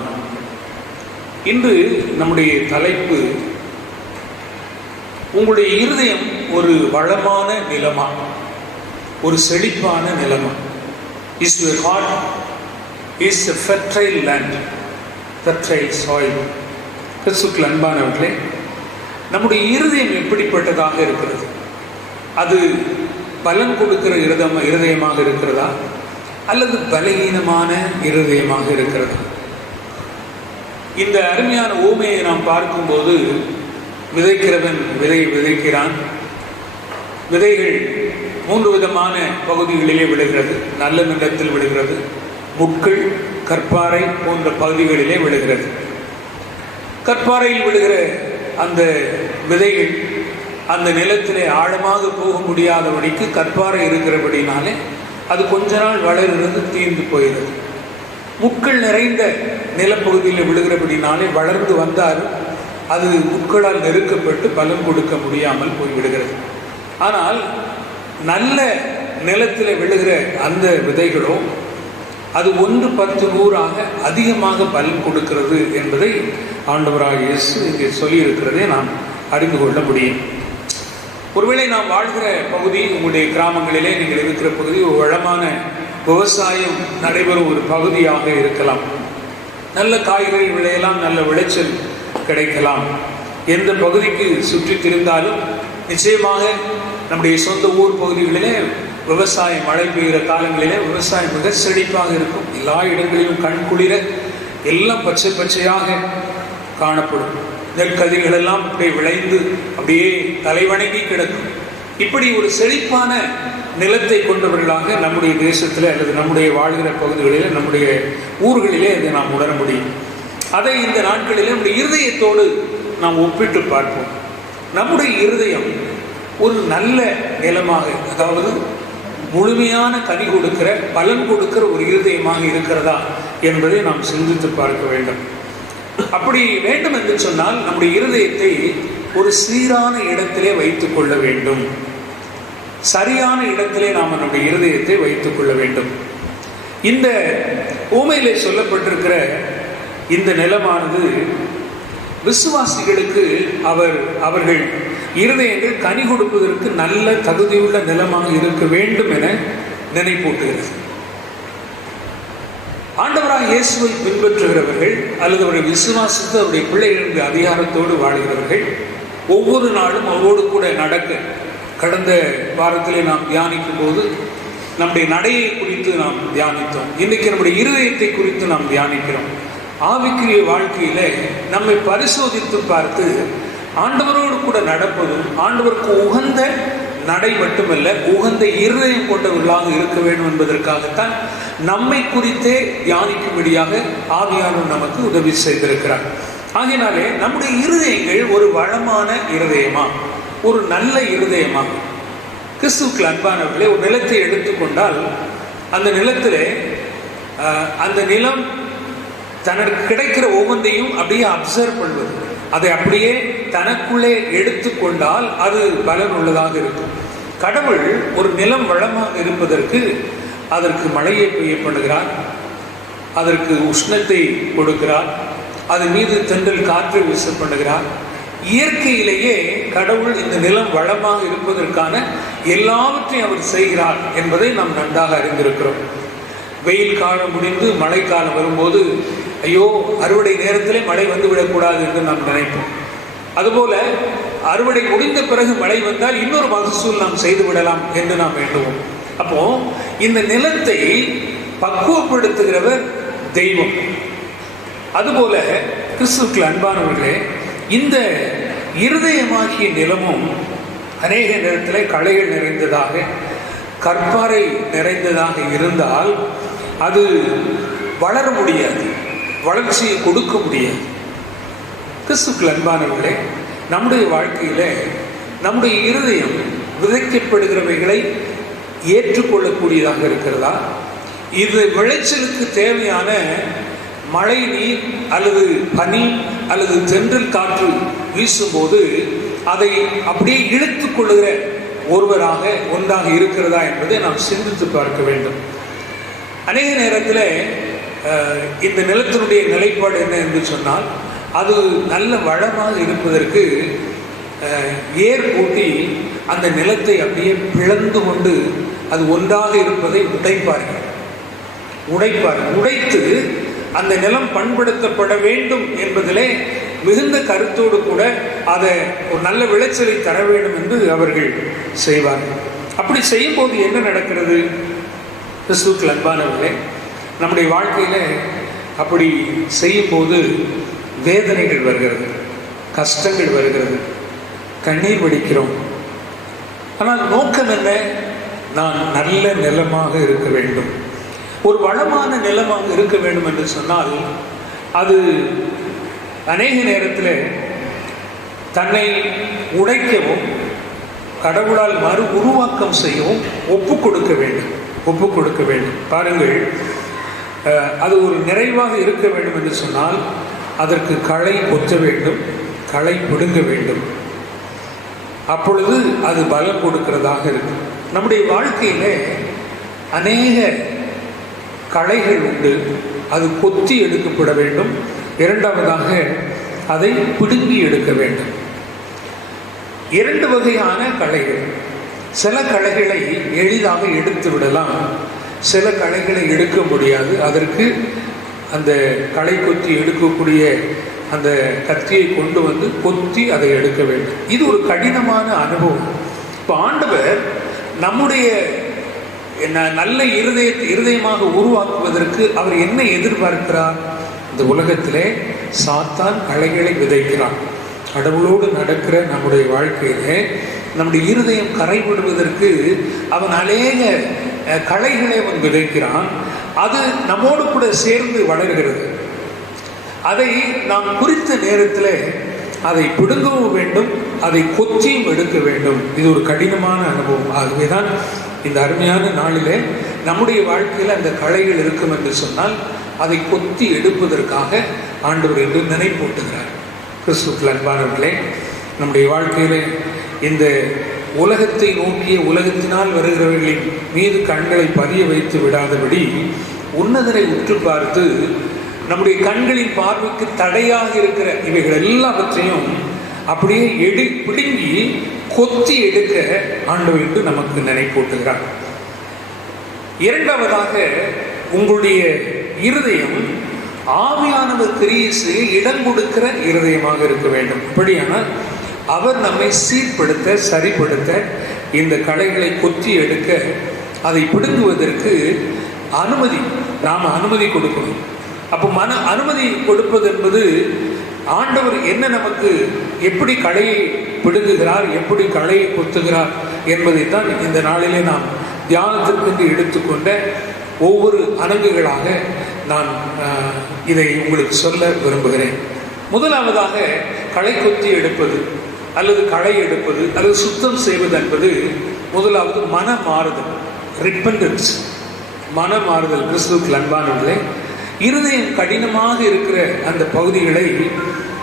இன்று நம்முடைய தலைப்பு, உங்களுடைய இருதயம் ஒரு வளமான நிலமா, ஒரு செழிப்பான நிலமா? Is your heart is a fertile land, fertile soil? கிறிஸ்துவுக்குள் அன்பானவர்களே, நம்முடைய இருதயம் எப்படிப்பட்டதாக இருக்கிறது? அது பலன் கொடுக்கிற இருதயமாக இருக்கிறதா அல்லது பலகீனமான இருதயமாக இருக்கிறதா? இந்த அருமையான ஊமையை நாம் பார்க்கும்போது, விதைக்கிறவன் விதையை விதைக்கிறான். விதைகள் 3 விதமான பகுதிகளிலே விழுகிறது. நல்ல நிலத்தில் விழுகிறது, முட்கள், கற்பாறை போன்ற பகுதிகளிலே விழுகிறது. கற்பாறையில் விழுகிற அந்த விதைகள் அந்த நிலத்திலே ஆழமாக போக முடியாதபடிக்கு கற்பாறை இருக்கிறபடினாலே அது கொஞ்ச நாள் வளர்ந்து தீர்ந்து போயிடுது. முட்கள் நிறைந்த நிலப்பகுதியில் விழுகிறபடினாலே வளர்ந்து வந்தாலும் அது முட்களால் நெருக்கப்பட்டு பலன் கொடுக்க முடியாமல் போய்விடுகிறது. ஆனால் நல்ல நிலத்தில் விழுகிற அந்த விதைகளோ அது 1, 10, 100 அதிகமாக பலன் கொடுக்கிறது என்பதை ஆண்டவராக இயேசு இங்கே சொல்லியிருக்கிறதை நாம் அறிந்து கொள்ள முடியும். ஒருவேளை நாம் வாழ்கிற பகுதி, உங்களுடைய கிராமங்களிலே நீங்கள் இருக்கிற பகுதி ஒரு வளமான விவசாயம் நடைபெறும் ஒரு பகுதியாக இருக்கலாம். நல்ல காய்கறி விளையலாம், நல்ல விளைச்சல் கிடைக்கலாம். எந்த பகுதிக்கு சுற்றி திரிந்தாலும் நிச்சயமாக நம்முடைய சொந்த ஊர் பகுதிகளிலே விவசாயம், மழை பெய்கிற காலங்களிலே விவசாயம் மிக செழிப்பாக இருக்கும். எல்லா இடங்களிலும் கண்குளிர எல்லாம் பச்சை பச்சையாக காணப்படும். நெற்கதிர்கள் எல்லாம் அப்படியே விளைந்து அப்படியே தலைவணங்கி கிடக்கும். இப்படி ஒரு செழிப்பான நிலத்தை கொண்டவர்களாக நம்முடைய தேசத்தில் அல்லது நம்முடைய வாழ்கிற பகுதிகளிலே, நம்முடைய ஊர்களிலே அதை நாம் உணர முடியும். அதை இந்த நாட்களிலே நம்முடைய இருதயத்தோடு நாம் ஒப்பிட்டு பார்ப்போம். நம்முடைய இருதயம் ஒரு நல்ல நிலமாக, அதாவது முழுமையான கனி கொடுக்கிற, பலன் கொடுக்கிற ஒரு இருதயமாக இருக்கிறதா என்பதை நாம் சிந்தித்து பார்க்க வேண்டும். அப்படி வேண்டும் என்று சொன்னால் நம்முடைய இருதயத்தை ஒரு சீரான இடத்திலே வைத்துக் கொள்ள வேண்டும். சரியான இடத்திலே நாம் நம்முடைய இருதயத்தை வைத்துக் கொள்ள வேண்டும். இந்த உவமையிலே சொல்லப்பட்டிருக்கிற இந்த நிலமானது விசுவாசிகளுக்கு அவர்கள் இருதயங்கள் கனி கொடுப்பதற்கு நல்ல தகுதியுள்ள நிலமாக இருக்க வேண்டும் என நினைப்பூட்டுகிறது. ஆண்டவராக இயேசுவை பின்பற்றுகிறவர்கள் அல்லது அவருடைய விசுவாசத்தை அவருடைய பிள்ளைகளுடைய அதிகாரத்தோடு வாழ்கிறவர்கள் ஒவ்வொரு நாளும் அவரோடு கூட நடக்க, கடந்த வாரத்திலே நாம் தியானிக்கும் போது நம்முடைய நடையை குறித்து நாம் தியானித்தோம். இன்றைக்கு நம்முடைய இருதயத்தை குறித்து நாம் தியானிக்கிறோம். ஆவிக்குரிய வாழ்க்கையில நம்மை பரிசோதித்து பார்த்து ஆண்டவரோடு கூட நடப்பதும், ஆண்டவருக்கு உகந்த நடை மட்டுமல்ல, உகந்த இருதயம் கொண்டவர்களாக இருக்க வேண்டும் என்பதற்காகத்தான் நம்மை குறித்தே தியானிக்கும்படியாக ஆவியானவர் நமக்கு உதவி செய்திருக்கிறார். ஆகையினாலே நம்முடைய இருதயங்கள் ஒரு வளமான இருதயமா, ஒரு நல்ல இருதயமா, கிறிஸ்துவுக்கு அன்பானவர்களே, ஒரு நிலத்தை எடுத்துக்கொண்டால் அந்த நிலத்திலே அந்த நிலம் தனக்கு கிடைக்கிற ஒவ்வொன்றையும் அப்படியே அப்சர்வ் பண்ணுவது, அதை அப்படியே தனக்குள்ளே எடுத்துக்கொண்டால் அது பலன் உள்ளதாக இருக்கும். கடவுள் ஒரு நிலம் வளமாக இருப்பதற்கு அதற்கு மழையை பெய்ய பண்ணுகிறார், அதற்கு உஷ்ணத்தை கொடுக்கிறார், அதன் மீது தென்றல் காற்றை வீச பண்ணுகிறார். இயற்கையிலேயே கடவுள் இந்த நிலம் வளமாக இருப்பதற்கான எல்லாவற்றையும் அவர் செய்கிறார் என்பதை நாம் நன்றாக அறிந்திருக்கிறோம். வெயில் காலம் முடிந்து மழைக்காலம் வரும்போது ஐயோ அறுவடை நேரத்திலே மழை வந்து விடக்கூடாது என்று நாம் நினைப்போம். அதுபோல அறுவடை முடிந்த பிறகு மழை வந்தால் இன்னொரு மகசூல் நாம் செய்து விடலாம் என்று நாம் வேண்டுவோம். அப்போ இந்த நிலத்தை பக்குவப்படுத்துகிறவர் தெய்வம். அதுபோல கிறிஸ்துவுக்கு அன்பானவர்களே, இந்த இருதயமாகிய நிலமும் அநேக நேரத்தில் களைகள் நிறைந்ததாக, கற்பாறை நிறைந்ததாக இருந்தால் அது வளர முடியாது, வளர்ச்சியை கொடுக்க முடியாது. கிறிஸ்துவுக்கு அன்பானவர்களே, நம்முடைய வாழ்க்கையில நம்முடைய இருதயம் விதைக்கப்படுகிறவைகளை ஏற்றுக்கொள்ளக்கூடியதாக இருக்கிறதா? இது விளைச்சலுக்கு தேவையான மழை நீர் அல்லது பனி அல்லது தென்றல் காற்று வீசும்போது அதை அப்படியே இழுத்துக் கொள்ளுகிற ஒன்றாக இருக்கிறதா என்பதை நாம் சிந்தித்து பார்க்க வேண்டும். அநேக நேரத்தில் இந்த நிலத்தினுடைய நிலைப்பாடு என்ன என்று சொன்னால், அது நல்ல வளமாக இருப்பதற்கு ஏர் பூட்டி அந்த நிலத்தை அப்படியே பிளந்து கொண்டு அது ஒன்றாக இருப்பதை உடைத்து அந்த நிலம் பண்படுத்தப்பட வேண்டும் என்பதிலே மிகுந்த கருத்தோடு கூட அதை ஒரு நல்ல விளைச்சலை தர வேண்டும் என்று அவர்கள் செய்வார்கள். அப்படி செய்யும் போது என்ன நடக்கிறது? கிறிஸ்துவுக்கு அன்பானவர்களே, நம்முடைய வாழ்க்கையில அப்படி செய்யும் போது வேதனைகள் வருகிறது, கஷ்டங்கள் வருகிறது, கண்ணீர் வடிக்கிறோம். ஆனால் நோக்கம் என்ன? நான் நல்ல நிலமாக இருக்க வேண்டும், ஒரு வளமான நிலமாக இருக்க வேண்டும் என்று சொன்னால் அது அநேக நேரத்தில் தன்னை உடைக்கவும் கடவுளால் மறு உருவாக்கம் செய்யவும் ஒப்பு கொடுக்க வேண்டும். பாருங்கள், அது ஒரு நிறைவாக இருக்க வேண்டும் என்று சொன்னால் அதற்கு களை கொத்த வேண்டும், களை பிடுங்க வேண்டும். அப்பொழுது அது பலம் கொடுக்கிறதாக இருக்கு. நம்முடைய வாழ்க்கையில அநேக களைகள் உண்டு. அது கொத்தி எடுக்கப்பட வேண்டும். இரண்டாவதாக அதை பிடுங்கி எடுக்க வேண்டும். இரண்டு வகையான களைகள். சில களைகளை எளிதாக எடுத்து விடலாம், சில களைகளை எடுக்க முடியாது. அதற்கு அந்த களை கொத்தி எடுக்கக்கூடிய அந்த கத்தியை கொண்டு வந்து கொத்தி அதை எடுக்க வேண்டும். இது ஒரு கடினமான அனுபவம். இப்போ ஆண்டவர் நம்முடைய நல்ல இருதயமாக உருவாக்குவதற்கு அவர் என்ன எதிர்பார்க்கிறார்? இந்த உலகத்திலே சாத்தான் களைகளை விதைக்கிறான். கடவுளோடு நடக்கிற நம்முடைய வாழ்க்கையிலே நம்முடைய இருதயம் கரைபடுவதற்கு அவன் அநேக களைகளை அவன் விதைக்கிறான். அது நம்மோடு கூட சேர்ந்து வளர்கிறது. அதை நாம் குறித்த நேரத்தில் அதை பிடுங்கவும் வேண்டும், அதை கொத்தியும் எடுக்க வேண்டும். இது ஒரு கடினமான அனுபவம். ஆகவேதான் இந்த அருமையான நாளிலே நம்முடைய வாழ்க்கையில் அந்த களைகள் இருக்கும் என்று சொன்னால் அதை கொத்தி எடுப்பதற்காக ஆண்டவர் என்று நினைப்பூட்டுகிறார். கிறிஸ்துவுக்குள் அன்பானவர்களே, நம்முடைய வாழ்க்கையிலே இந்த உலகத்தை நோக்கிய உலகத்தினால் வருகிறவர்களின் மீது கண்களை பதிய வைத்து விடாதபடி உன்னதரை உற்று பார்த்து நம்முடைய கண்களின் பார்வைக்கு தடையாக இருக்கிற இவைகள் எல்லாவற்றையும் அப்படியே பிடுங்கி கொத்தி எடுக்க ஆண்டவர் என்று நமக்கு நினைப்பூட்டுகிறார். இரண்டாவதாக, உங்களுடைய இருதயம் ஆவியானவர் கிரியை செய்ய இடம் கொடுக்கிற இருதயமாக இருக்க வேண்டும். அப்படியானால் அவர் நம்மை சீர்படுத்த, சரிப்படுத்த, இந்த களைகளை கொத்தி எடுக்க, அதை பிடுங்குவதற்கு நாம் அனுமதி கொடுக்கணும். அப்போ அனுமதி கொடுப்பது என்பது ஆண்டவர் என்ன நமக்கு எப்படி களையை பிடுங்குகிறார், எப்படி களையை கொத்துகிறார் என்பதைத்தான் இந்த நாளிலே நாம் தியானத்திற்கு எடுத்துக்கொண்ட ஒவ்வொரு அணங்குகளாக நான் இதை உங்களுக்கு சொல்ல விரும்புகிறேன். முதலாவதாக, களை கொத்தி எடுப்பது அல்லது களை எடுப்பது அல்லது சுத்தம் செய்வது என்பது முதலாவது மன மாறுதல், ரிப்பெண்டன்ஸ், மன மாறுதல். கிறிஸ்துவுக்குள் அன்பானவர்களே, இருதயம் கடினமாக இருக்கிற அந்த பகுதிகளை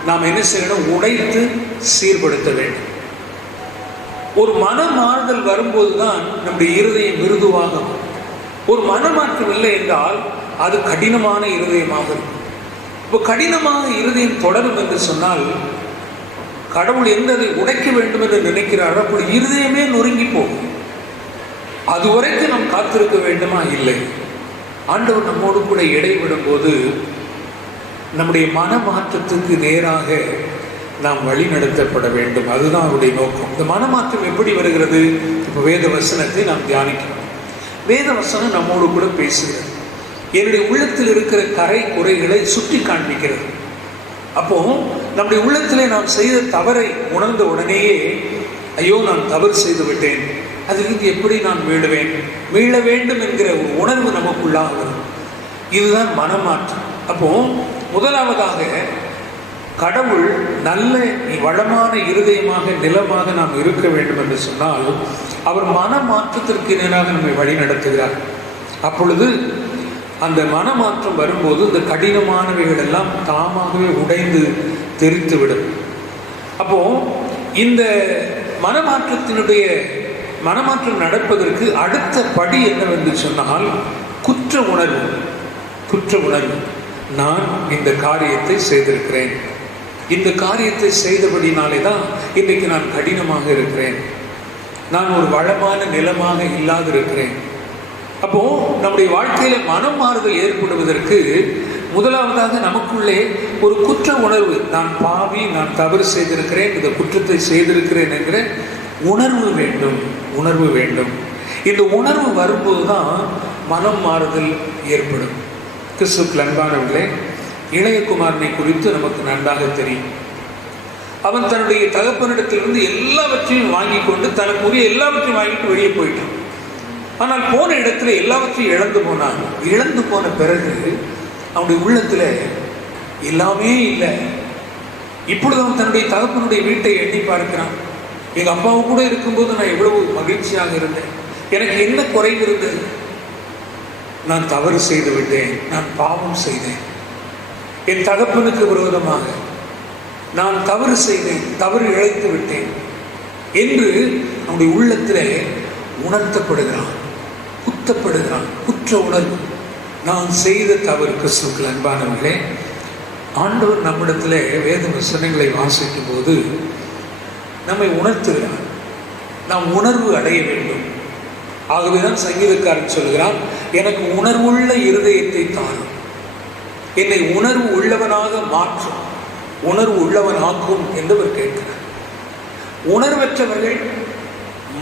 நாம் என்ன செய்யணும்? உடைத்து சீர்படுத்த வேண்டும். ஒரு மன மாறுதல் வரும்போதுதான் நம்முடைய இருதயம் மிருதுவாகும். ஒரு மனமாற்றம் இல்லை என்றால் அது கடினமான இருதயமாக இருக்கும். இப்போ கடினமான இருதயம் தொடரும் என்று சொன்னால் கடவுள் எந்ததை உடைக்க வேண்டும் என்று நினைக்கிறாரோ அப்படி இருதயமே நொறுங்கி போகும். அதுவரைக்கும் நாம் காத்திருக்க வேண்டுமா? இல்லை. ஆண்டவர் நம்மோடு கூட இடைவிடும் போது நம்முடைய மன மாற்றத்துக்கு நேராக நாம் வழி நடத்தப்பட வேண்டும். அதுதான் அவருடைய நோக்கம். இந்த மனமாற்றம் எப்படி வருகிறது? இப்போ வேத வசனத்தை நாம் தியானிக்கிறோம். வேத வசனம் நம்மோடு கூட பேசுகிறது. என்னுடைய உள்ளத்தில் இருக்கிற கரை குறைகளை சுட்டி காண்பிக்கிறது. அப்போ நம்முடைய உள்ளத்திலே நாம் செய்த தவறை உணர்ந்த உடனேயே, ஐயோ நான் தவறு செய்து விட்டேன், அதிலிருந்து எப்படி நான் மீள வேண்டும் என்கிற ஒரு உணர்வு நமக்குள்ளாக வரும். இதுதான் மனமாற்றம். அப்போ முதலாவதாக கடவுள் நல்ல வளமான இருதயமாக நிலமாக நாம் இருக்க வேண்டும் என்று சொன்னால் அவர் மனமாற்றத்திற்கு நேராக நம்மை வழி நடத்துகிறார். அப்பொழுது அந்த மனமாற்றம் வரும்போது இந்த கடினமானவைகள் எல்லாம் தாமாகவே உடைந்து தெரித்துவிடும். அப்போ இந்த மனமாற்றம் நடப்பதற்கு அடுத்த படி என்னவென்று சொன்னால் குற்ற உணர்வு. நான் இந்த காரியத்தை செய்திருக்கிறேன், இந்த காரியத்தை செய்தபடினாலே தான் இன்றைக்கு நான் கடினமாக இருக்கிறேன், நான் ஒரு வளமான நிலமாக இல்லாதிருக்கிறேன். அப்போ நம்முடைய வாழ்க்கையில மனம் மாறுதல் ஏற்படுவதற்கு முதலாவதாக நமக்குள்ளே ஒரு குற்ற உணர்வு, நான் பாவி, நான் தவறு செய்திருக்கிறேன், இந்த குற்றத்தை செய்திருக்கிறேன் என்கிற உணர்வு வேண்டும். இந்த உணர்வு வரும்போதுதான் மனம் மாறுதல் ஏற்படும். கிறிஸ்துவுக்குள் அன்பானவர்களே, இளையகுமாரனை குறித்து நமக்கு நன்றாக தெரியும். அவன் தன்னுடைய தகப்பனிடத்திலிருந்து எல்லாவற்றையும் வாங்கி கொண்டு தனக்குரிய எல்லாவற்றையும் வாங்கிட்டு வெளியே போயிட்டான். ஆனால் போன இடத்துல எல்லாவற்றையும் இழந்து போன பிறகு அவனுடைய உள்ளத்துல எல்லாமே இல்லை. இப்பொழுது அவன் தன்னுடைய தகப்பனுடைய வீட்டை எண்ணி பார்க்கிறான். எங்க அப்பாவு கூட இருக்கும்போது நான் எவ்வளவு மகிழ்ச்சியாக இருந்தேன், எனக்கு என்ன குறைவு இருந்தது? நான் தவறு செய்து விட்டேன், நான் பாவம் செய்தேன், என் தகப்பனுக்கு விரோதமாக நான் தவறு செய்தேன், தவறு இழைத்து விட்டேன். என்று நம்முடைய உள்ளத்திலே உணர்த்தப்படுகிறான், குத்தப்படுகிறான். குற்ற உணர்வு, நான் செய்த தவறு. கிறிஸ்துவுக்குள் அன்பானவர்களே, ஆண்டவர் நம்மிடத்திலே வேத வசனங்களை வாசிக்கும் போது நம்மை உணர்த்துகிறார். நாம் உணர்வு அடைய வேண்டும். ஆகவேதான் சங்கீதக்காரன் சொல்கிறான், எனக்கு உணர்வுள்ள இருதயத்தை தாரும், என்னை உணர்வு உள்ளவனாக மாற்றும், உணர்வு உள்ளவனாக்கும் என்று அவர் கேட்கிறார். உணர்வற்றவர்கள்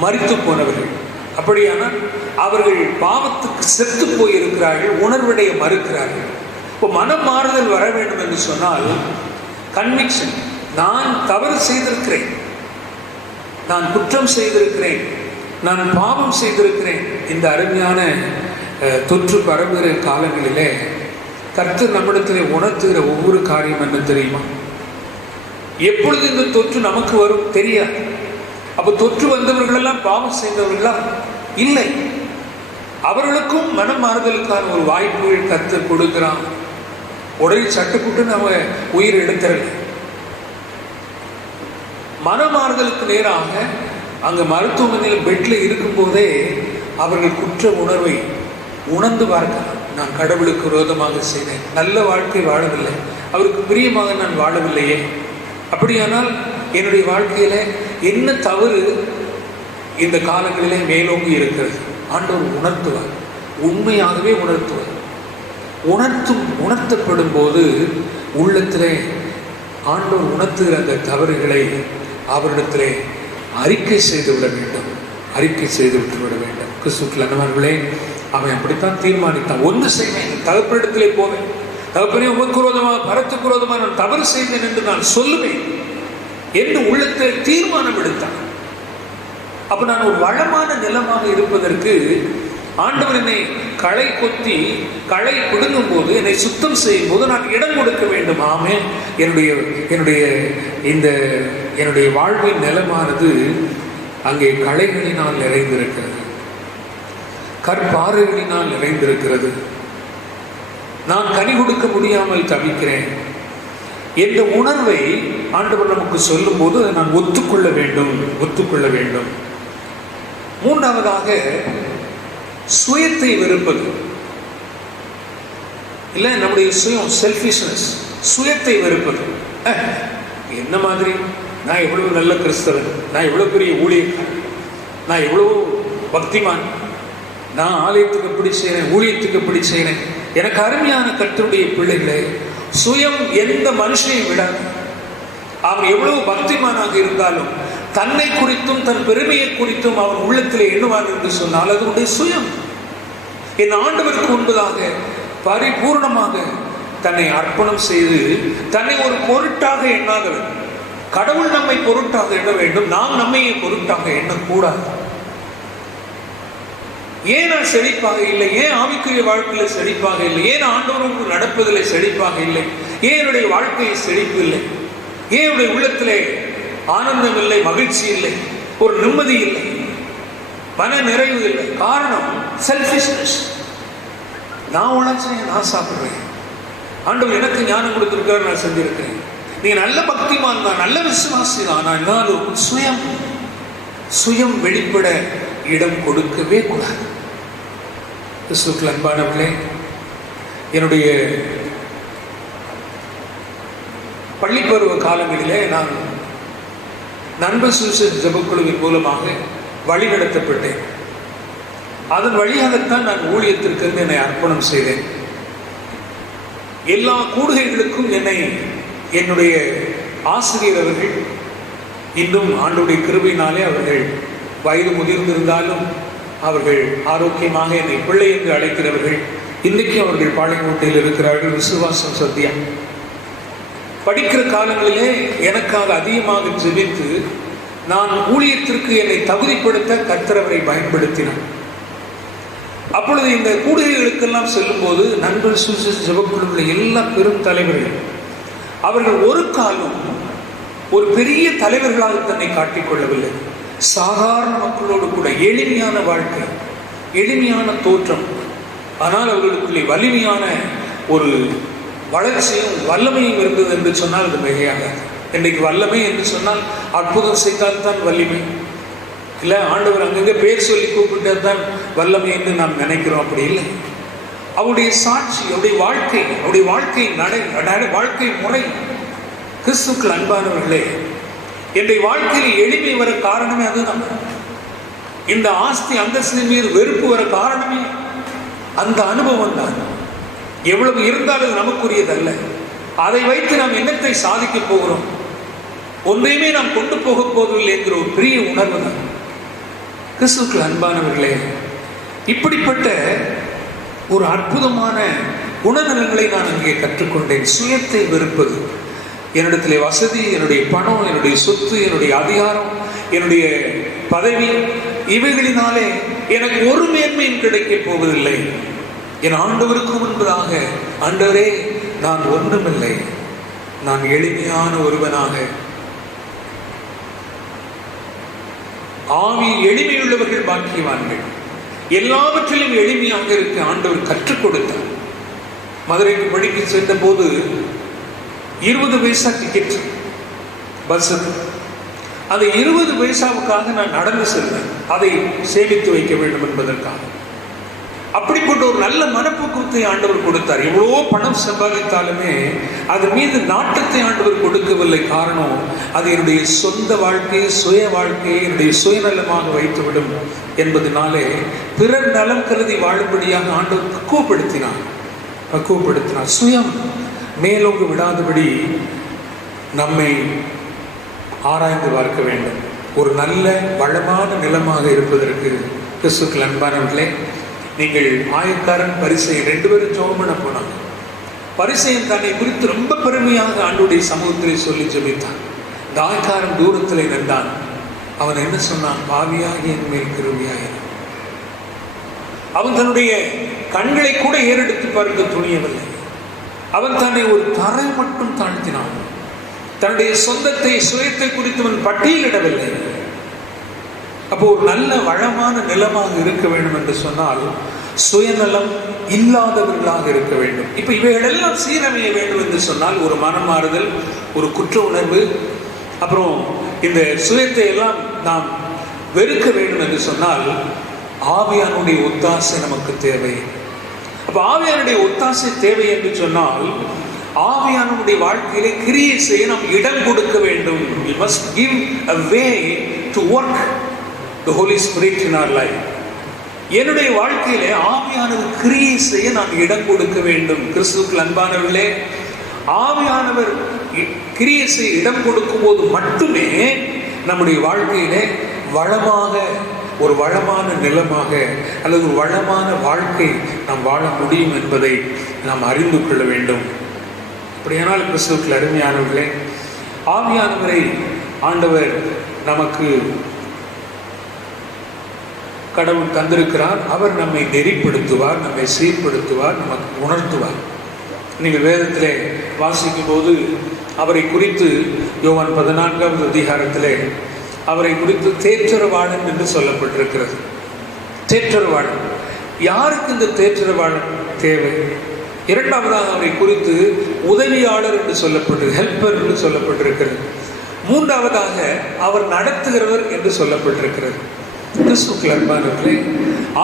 மரித்து போனவர்கள். அப்படியானால் அவர்கள் பாவத்துக்கு செத்து போயிருக்கிறார்கள், உணர்வடைய மறுக்கிறார்கள். இப்போ மனம் மாறுதல் வர வேண்டும் என்று சொன்னால் கன்விக்ஷன், நான் தவறு செய்திருக்கிறேன், நான் குற்றம் செய்திருக்கிறேன், நான் பாவம் செய்திருக்கிறேன். இந்த அருமையான தொற்று பரவுகிற காலங்களிலே கர்த்தர் நம்மிடத்திலே உணர்த்துகிற ஒவ்வொரு காரியம் என்ன தெரியுமா? எப்பொழுது இந்த தொற்று நமக்கு வரும் தெரியாது. அப்ப தொற்று வந்தவர்கள் எல்லாம் பாவம் செய்தவர்களா? இல்லை. அவர்களுக்கும் மனம் மாறுதலுக்கான ஒரு வாய்ப்புகள் கர்த்தர் கொடுக்கிறான். உடனே சட்டுப்புட்டு நம்ம உயிர் எடுத்துறல. மனமாறுதலுக்கு நேராக அங்க மருத்துவமனையில் பெட்ல இருக்கும் போதே அவர்கள் குற்ற உணர்வை உணர்ந்து பார்க்கலாம். நான் கடவுளுக்கு விரோதமாக செய்தேன், நல்ல வாழ்க்கை வாழவில்லை, அவருக்கு பிரியமாக நான் வாழவில்லையே, அப்படியானால் என்னுடைய வாழ்க்கையில என்ன தவறு இந்த காலங்களிலே மேலோங்கி இருக்கிறது? ஆண்டவர் உணர்த்துவார், உண்மையாகவே உணர்த்துவார். உணர்த்தப்படும் போது உள்ளத்திலே ஆண்டவர் உணர்த்துகிற அந்த தவறுகளை அவரிடத்திலே அறிக்கை செய்து விட வேண்டும், அறிக்கை செய்து விட்டுவிட வேண்டும். கிறிஸ்துவுக்குள் அன்பானவர்களே, அவன் அப்படித்தான் தீர்மானித்தான். ஒன்று செய்வேன், தகப்பனிடத்திலே போவேன், தகப்பனே உமக்கு விரோதமாக பரத்துக்கு விரோதமாக நான் தவறு செய்தேன் என்று நான் சொல்லுவேன் என்று உள்ளத்தில் தீர்மானம் எடுத்தான். அப்ப நான் ஒரு வளமான நிலமாக இருப்பதற்கு ஆண்டவர் என்னை களை கொத்தி களை பிடுங்கும் போது, என்னை சுத்தம் செய்யும் போது நான் இடம் கொடுக்க வேண்டும். ஆமே, என்னுடைய வாழ்வின் நிலமானது அங்கே களைகளினால் நிறைந்திருக்கிறது, கற்பாறைகளினால் நிறைந்திருக்கிறது, நான் கனி கொடுக்க முடியாமல் தவிக்கிறேன் என்ற உணர்வை ஆண்டவர் நமக்கு சொல்லும் போது நான் ஒத்துக்கொள்ள வேண்டும். மூன்றாவதாக சுயத்தை வெறுப்பது. இல்ல, நம்முடைய சுயம், செல்ஃபிஷ்னஸ், சுயத்தை வெறுப்பது. என்ன மாதிரி, நான் எவ்வளவு நல்ல கிறிஸ்தவன், நான் எவ்வளவு பெரிய ஊழியக்காரன், நான் எவ்வளவு பக்திமான், நான் ஆலயத்துக்கு எப்படி செய்கிறேன், ஊழியத்துக்கு எப்படி செய்கிறேன். எனக்கு அருமையான கர்த்தருடைய பிள்ளைகளே, சுயம் எந்த மனுஷனையும் விடாது. அவன் எவ்வளவு பக்திமானாக இருந்தாலும் தன்னை குறித்தும் தன் பெருமையை குறித்தும் அவன் உள்ளத்திலே எண்ணுவான் என்று சொன்னால் அதனுடைய சுயம். என் ஆண்டவருக்கு முன்பதாக பரிபூர்ணமாக தன்னை அர்ப்பணம் செய்து தன்னை ஒரு பொருட்டாக எண்ணாதவன். கடவுள் நம்மை பொருட்டாக எண்ண வேண்டும், நாம் நம்மையே பொருட்டாக எண்ணக்கூடாது. ஏன் நான் செழிப்பாக இல்லை, ஏன் ஆவிக்குரிய வாழ்க்கையில செழிப்பாக இல்லை, ஏன் ஆண்டவருக்கு நடப்பதில் செழிப்பாக இல்லை, ஏன் என்னுடைய வாழ்க்கையை செழிப்பு இல்லை, ஏன் என்னுடைய உள்ளத்திலே ஆனந்தம் இல்லை, மகிழ்ச்சி இல்லை, ஒரு நிம்மதி இல்லை, மன நிறைவு இல்லை? காரணம் செல்ஃபிஷ்னஸ். நான் உழைச்சேன், நான் சாப்பிடுறேன், ஆண்டவர் எனக்கு ஞானம் கொடுத்திருக்காரு, நான் செஞ்சிருக்கிறேன். நீ நல்ல பக்திமான் தான், நல்ல விசுவாசி தான், ஆனாலும் சுயம் வெளிப்பட இடம் கொடுக்கவே கூடாது. கிறிஸ்துவுக்குள் அன்பானவர்களே, என்னுடைய பள்ளிப்பருவ காலங்களிலே நான் நண்பர் சுவிசேஷ ஜெபக்குழுவின் மூலமாக வழிநடத்தப்பட்டேன். அதன் வழியாகத்தான் நான் ஊழியத்திற்கு என்னை அர்ப்பணம் செய்தேன். எல்லா கூடுகைகளுக்கும் என்னுடைய ஆசிரியர் அவர்கள் இன்னும் ஆண்டுடைய கிருபையினாலே அவர்கள் வயது முதிர்ந்திருந்தாலும் அவர்கள் ஆரோக்கியமாக என்னை பிள்ளை என்று அழைக்கிறவர்கள். இன்றைக்கு அவர்கள் பாளையங்கோட்டையில் இருக்கிறார்கள். விசுவாசம் சத்தியா. படிக்கிற காலங்களிலே எனக்காக அதிகமாக ஜெபித்து நான் ஊழியத்திற்கு என்னை தகுதிப்படுத்த கர்த்தர் அவரை பயன்படுத்தினார். அப்பொழுது இந்த கூடுகைகளுக்கெல்லாம் செல்லும் போது நண்பர் சுவிசேஷ ஜெபக்குழுவில் எல்லா பெரும் தலைவர்கள் அவர்கள் ஒரு காலம் ஒரு பெரிய தலைவர்களாக தன்னை காட்டிக்கொள்ளவில்லை. சாதாரண மக்களோடு கூட எளிமையான வாழ்க்கை, எளிமையான தோற்றம், ஆனால் அவர்களுக்குள்ளே வலிமையான ஒரு வளர்ச்சியும் வல்லமையும் இருந்தது என்று சொன்னால் அது மிகையாகாது. இன்றைக்கு வல்லமை என்று சொன்னால் அற்புதம் செய்தால் தான் வலிமை இல்லை. ஆண்டவர் அங்கங்கே பேர் சொல்லி கூப்பிட்டால் தான் வல்லமை என்று நாம் நினைக்கிறோம். அப்படி இல்லை. அவருடைய சாட்சி, அவருடைய வாழ்க்கை முறை. கிறிஸ்துக்கள் அன்பானவர்களே, என்னுடைய வாழ்க்கையில் எளிமை வர காரணமே அதுதான். இந்த ஆஸ்தி அந்தஸ்தின் மீது வெறுப்பு வர காரணமே அந்த அனுபவம் தான். எவ்வளவு இருந்தாலும் நமக்குரியதல்ல. அதை வைத்து நாம் என்னத்தை சாதிக்க போகிறோம்? ஒன்றையுமே நாம் கொண்டு போக போவதில்லை என்கிற ஒரு பெரிய உணர்வு தான். கிறிஸ்துவுக்குள் அன்பானவர்களே, இப்படிப்பட்ட ஒரு அற்புதமான குணநலங்களை நான் அங்கே கற்றுக்கொண்டேன். சுயத்தை வெறுப்பது, என்னிடத்திலே வசதி, என்னுடைய பணம், என்னுடைய சொத்து, என்னுடைய அதிகாரம், என்னுடைய பதவி, இவைகளினாலே எனக்கு ஒரு மேன்மையும் கிடைக்கப் போவதில்லை. என் ஆண்டவருக்கு முன்பதாக, ஆண்டவரே நான் ஒன்றுமில்லை, நான் எளிமையான ஒருவனாக. ஆவி எளிமையுள்ளவர்கள் பாக்கியவான்கள். எல்லாவற்றிலும் எளிமையாக இருக்க ஆண்டவர் கற்றுக் கொடுத்தார். மதுரைக்கு படிக்க சென்ற போது 20 பைசா டிக்கெட் பஸ். அந்த 20 பைசாவுக்காக நான் நடந்து செல்வேன், அதை சேமித்து வைக்க வேண்டும் என்பதற்காக. அப்படிப்பட்ட ஒரு நல்ல மனப்போக்கத்தை ஆண்டவர் கொடுத்தார். எவ்வளோ பணம் சம்பாதித்தாலுமே அதன் மீது நாட்டத்தை ஆண்டவர் கொடுக்கவில்லை. காரணம், அது என்னுடைய சொந்த வாழ்க்கையை, சுய வாழ்க்கையை என்னுடைய சுயநலமாக வைத்துவிடும் என்பதனாலே பிறர் நலம் கருதி வாழும்படியாக ஆண்டவர் பக்குவப்படுத்தினார். சுயம் மேலோங்கு விடாதபடி நம்மை ஆராய்ந்து பார்க்க வேண்டும். ஒரு நல்ல வளமான நிலமாக இருப்பதற்கு கிறிஸ்துவுக்குள் அன்பானவர்களே, நீங்கள் ஆயக்காரன் பரிசேயன் 2 பேரும் ஜெபம் பண்ண போனாங்க. பரிசேயன் தன்னை குறித்து ரொம்ப பெருமையாக ஆண்டவருடைய சமூகத்திலே சொல்லி ஜெபித்தான். இந்த ஆயக்காரன் தூரத்தில் நின்றான். அவன் என்ன சொன்னான்? பாவியாகி என் மேல் கிருபையாயிரு. அவன் தன்னுடைய கண்களை கூட ஏறெடுத்து பார்க்க துணியவில்லை. அவன் தன்னை ஒரு தரை மட்டும் தாழ்த்தினான். தன்னுடைய சொந்தத்தை, சுயத்தை குறித்து அவன் பட்டியலிடவில்லை. அப்போ ஒரு நல்ல வளமான நிலமாக இருக்க வேண்டும் என்று சொன்னால் சுயநலம் இல்லாதவர்களாக இருக்க வேண்டும். இப்ப இவைகளெல்லாம் சீரமைய வேண்டும் என்று சொன்னால் ஒரு மனமாறுதல், ஒரு குற்ற உணர்வு, அப்புறம் இந்த சுயத்தை எல்லாம் நாம் வெறுக்க வேண்டும் என்று சொன்னால் ஆவியானுடைய ஒத்தாசை நமக்கு தேவை. அப்ப ஆவியானுடைய ஒத்தாசை தேவை என்று சொன்னால் ஆவியானுடைய வாழ்க்கையிலே கிரியை செய்ய நாம் இடம் கொடுக்க வேண்டும். We must give a way to work the Holy Spirit in our life. என்னுடைய வாழ்க்கையிலே ஆவியானவர் கிரியை செய்ய நான் இடம் கொடுக்க வேண்டும். கிறிஸ்துவுக்குள் அன்பானவர்களே, ஆவியானவர் கிரியை செய்ய இடம் கொடுக்கும் போது மட்டுமே நம்முடைய வாழ்க்கையிலே வளமாக, ஒரு வளமான நிலமாக அல்லது ஒரு வளமான வாழ்க்கை நாம் வாழ முடியும் என்பதை நாம் அறிந்து கொள்ள வேண்டும். அப்படியானால் கிறிஸ்துவுக்குள் அருமையானவர்களே, ஆவியானவரை ஆண்டவர் நமக்கு கடவுள் தந்திருக்கிறார். அவர் நம்மை நெறிப்படுத்துவார், நம்மை சீர்படுத்துவார், நமக்கு உணர்த்துவார். நீங்கள் வேதத்திலே வாசிக்கும் போது அவரை குறித்து யோவான் 14வது அதிகாரத்திலே அவரை குறித்து தேற்றரவாளன் என்று சொல்லப்பட்டிருக்கிறது. தேற்றரவாளன், யாருக்கு இந்த தேற்றரவாளன் தேவை? இரண்டாவதாக அவரை குறித்து உதவியாளர் என்று சொல்லப்பட்டிருக்கு, ஹெல்பர் என்று சொல்லப்பட்டிருக்கிறது. மூன்றாவதாக அவர் நடத்துகிறவர் என்று சொல்லப்பட்டிருக்கிறது. கிறிஸ்துவுக்குள் அன்பானவர்களே,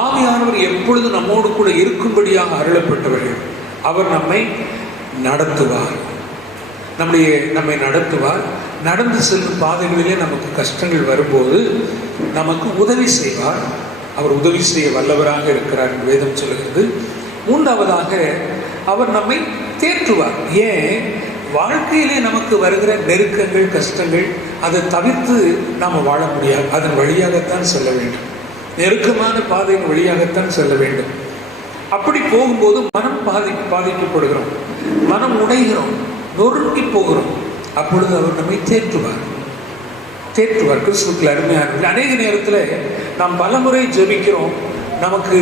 ஆவியானவர் எப்பொழுது நம்மோடு கூட இருக்கும்படியாக அருளப்பட்டவர்கள். அவர் நம்மை நடத்துவார், நம்மை நடத்துவார். நடந்து செல்லும் பாதைகளிலே நமக்கு கஷ்டங்கள் வரும்போது நமக்கு உதவி செய்வார். அவர் உதவி செய்ய வல்லவராக இருக்கிறார் என்று வேதம் சொல்கிறது. மூன்றாவதாக அவர் நம்மை தேற்றுவார். ஏன்? வாழ்க்கையிலே நமக்கு வருகிற நெருக்கங்கள், கஷ்டங்கள், அதை தவிர்த்து நாம் வாழ முடியாது. அதன் வழியாகத்தான் செல்ல வேண்டும். நெருக்கமான பாதையின் வழியாகத்தான் செல்ல வேண்டும். அப்படி போகும்போது மனம் பாதிக்கப்படுகிறோம், மனம் உடைகிறோம், நொறுங்கி போகிறோம். அப்பொழுது அவர் நம்மை தேற்றுவார். கிறிஸ்துவுக்குள் அருமையானவர்களே, அநேக நேரத்தில் நாம் பலமுறை ஜெபிக்கிறோம். நமக்கு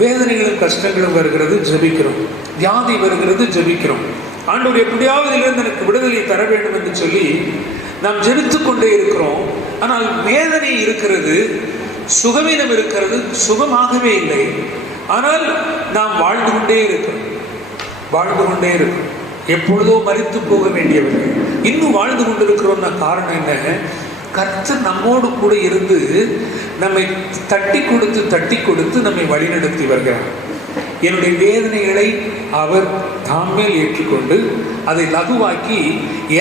வேதனைகளும் கஷ்டங்களும் வருகிறது, ஜெபிக்கிறோம். வியாதி வருகிறது, ஜெபிக்கிறோம். ஆண்டவர் எப்படியாவது இதிலிருந்து எனக்கு விடுதலை தர வேண்டும் என்று சொல்லி நாம் ஜெபித்துக் கொண்டே இருக்கிறோம். ஆனால் வேதனை இருக்கிறது, சுகவீனம் இருக்கிறது, சுகமாகவே இல்லை. ஆனால் நாம் வாழ்ந்து கொண்டே இருக்கிறோம். எப்பொழுதோ மரித்து போக வேண்டியவர்கள் இன்னும் வாழ்ந்து கொண்டிருக்கிறோம்னா காரணம் என்ன? கர்த்தர் நம்மோடு கூட இருந்து நம்மை தட்டி கொடுத்து நம்மை வழிநடத்தி வருகிறார். என்னுடைய வேதனைகளை அவர் தாமேல் ஏற்றுக்கொண்டு அதை லகுவாக்கி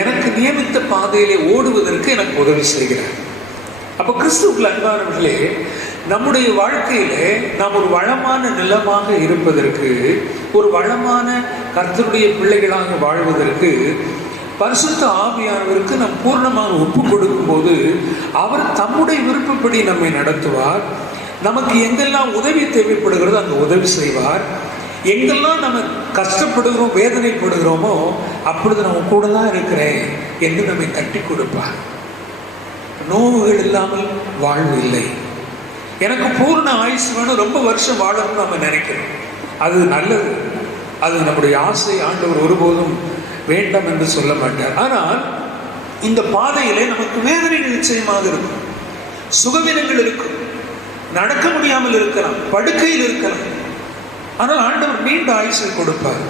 எனக்கு நியமித்த பாதையிலே ஓடுவதற்கு எனக்கு உதவி செய்கிறார். அப்போ கிறிஸ்துவுக்குள் அன்பானவர்களே, நம்முடைய வாழ்க்கையிலே நாம் ஒரு வளமான நிலமாக இருப்பதற்கு, ஒரு வளமான கர்த்தருடைய பிள்ளைகளாக வாழ்வதற்கு பரிசுத்த ஆவியானவருக்கு நாம் பூர்ணமாக ஒப்பு கொடுக்கும் போது அவர் தம்முடைய விருப்பப்படி நம்மை நடத்துவார். நமக்கு எங்கெல்லாம் உதவி தேவைப்படுகிறதோ அங்கே உதவி செய்வார். எங்கெல்லாம் நம்ம கஷ்டப்படுகிறோம், வேதனைப்படுகிறோமோ அப்பொழுது நம்ம கூட தான் இருக்கிறேன் என்று நம்மை தட்டி கொடுப்பார். நோவுகள் இல்லாமல் வாழ்வு இல்லை. எனக்கு பூர்ண ஆயுசு வேணும், ரொம்ப வருஷம் வாழணும்னு நம்ம நினைக்கிறோம். அது நல்லது, அது நம்முடைய ஆசை. ஆண்டவர் ஒருபோதும் வேண்டாம் என்று சொல்ல மாட்டார். ஆனால் இந்த பாதையிலே நமக்கு வேதனைகள் நிச்சயமாக இருக்கும், சுகவீனங்கள் இருக்கும், நடக்க முடியாமல் இருக்கலாம், படுக்கையில் இருக்கலாம். ஆனால் ஆண்டவர் நீண்ட ஆயுசை கொடுப்பார்.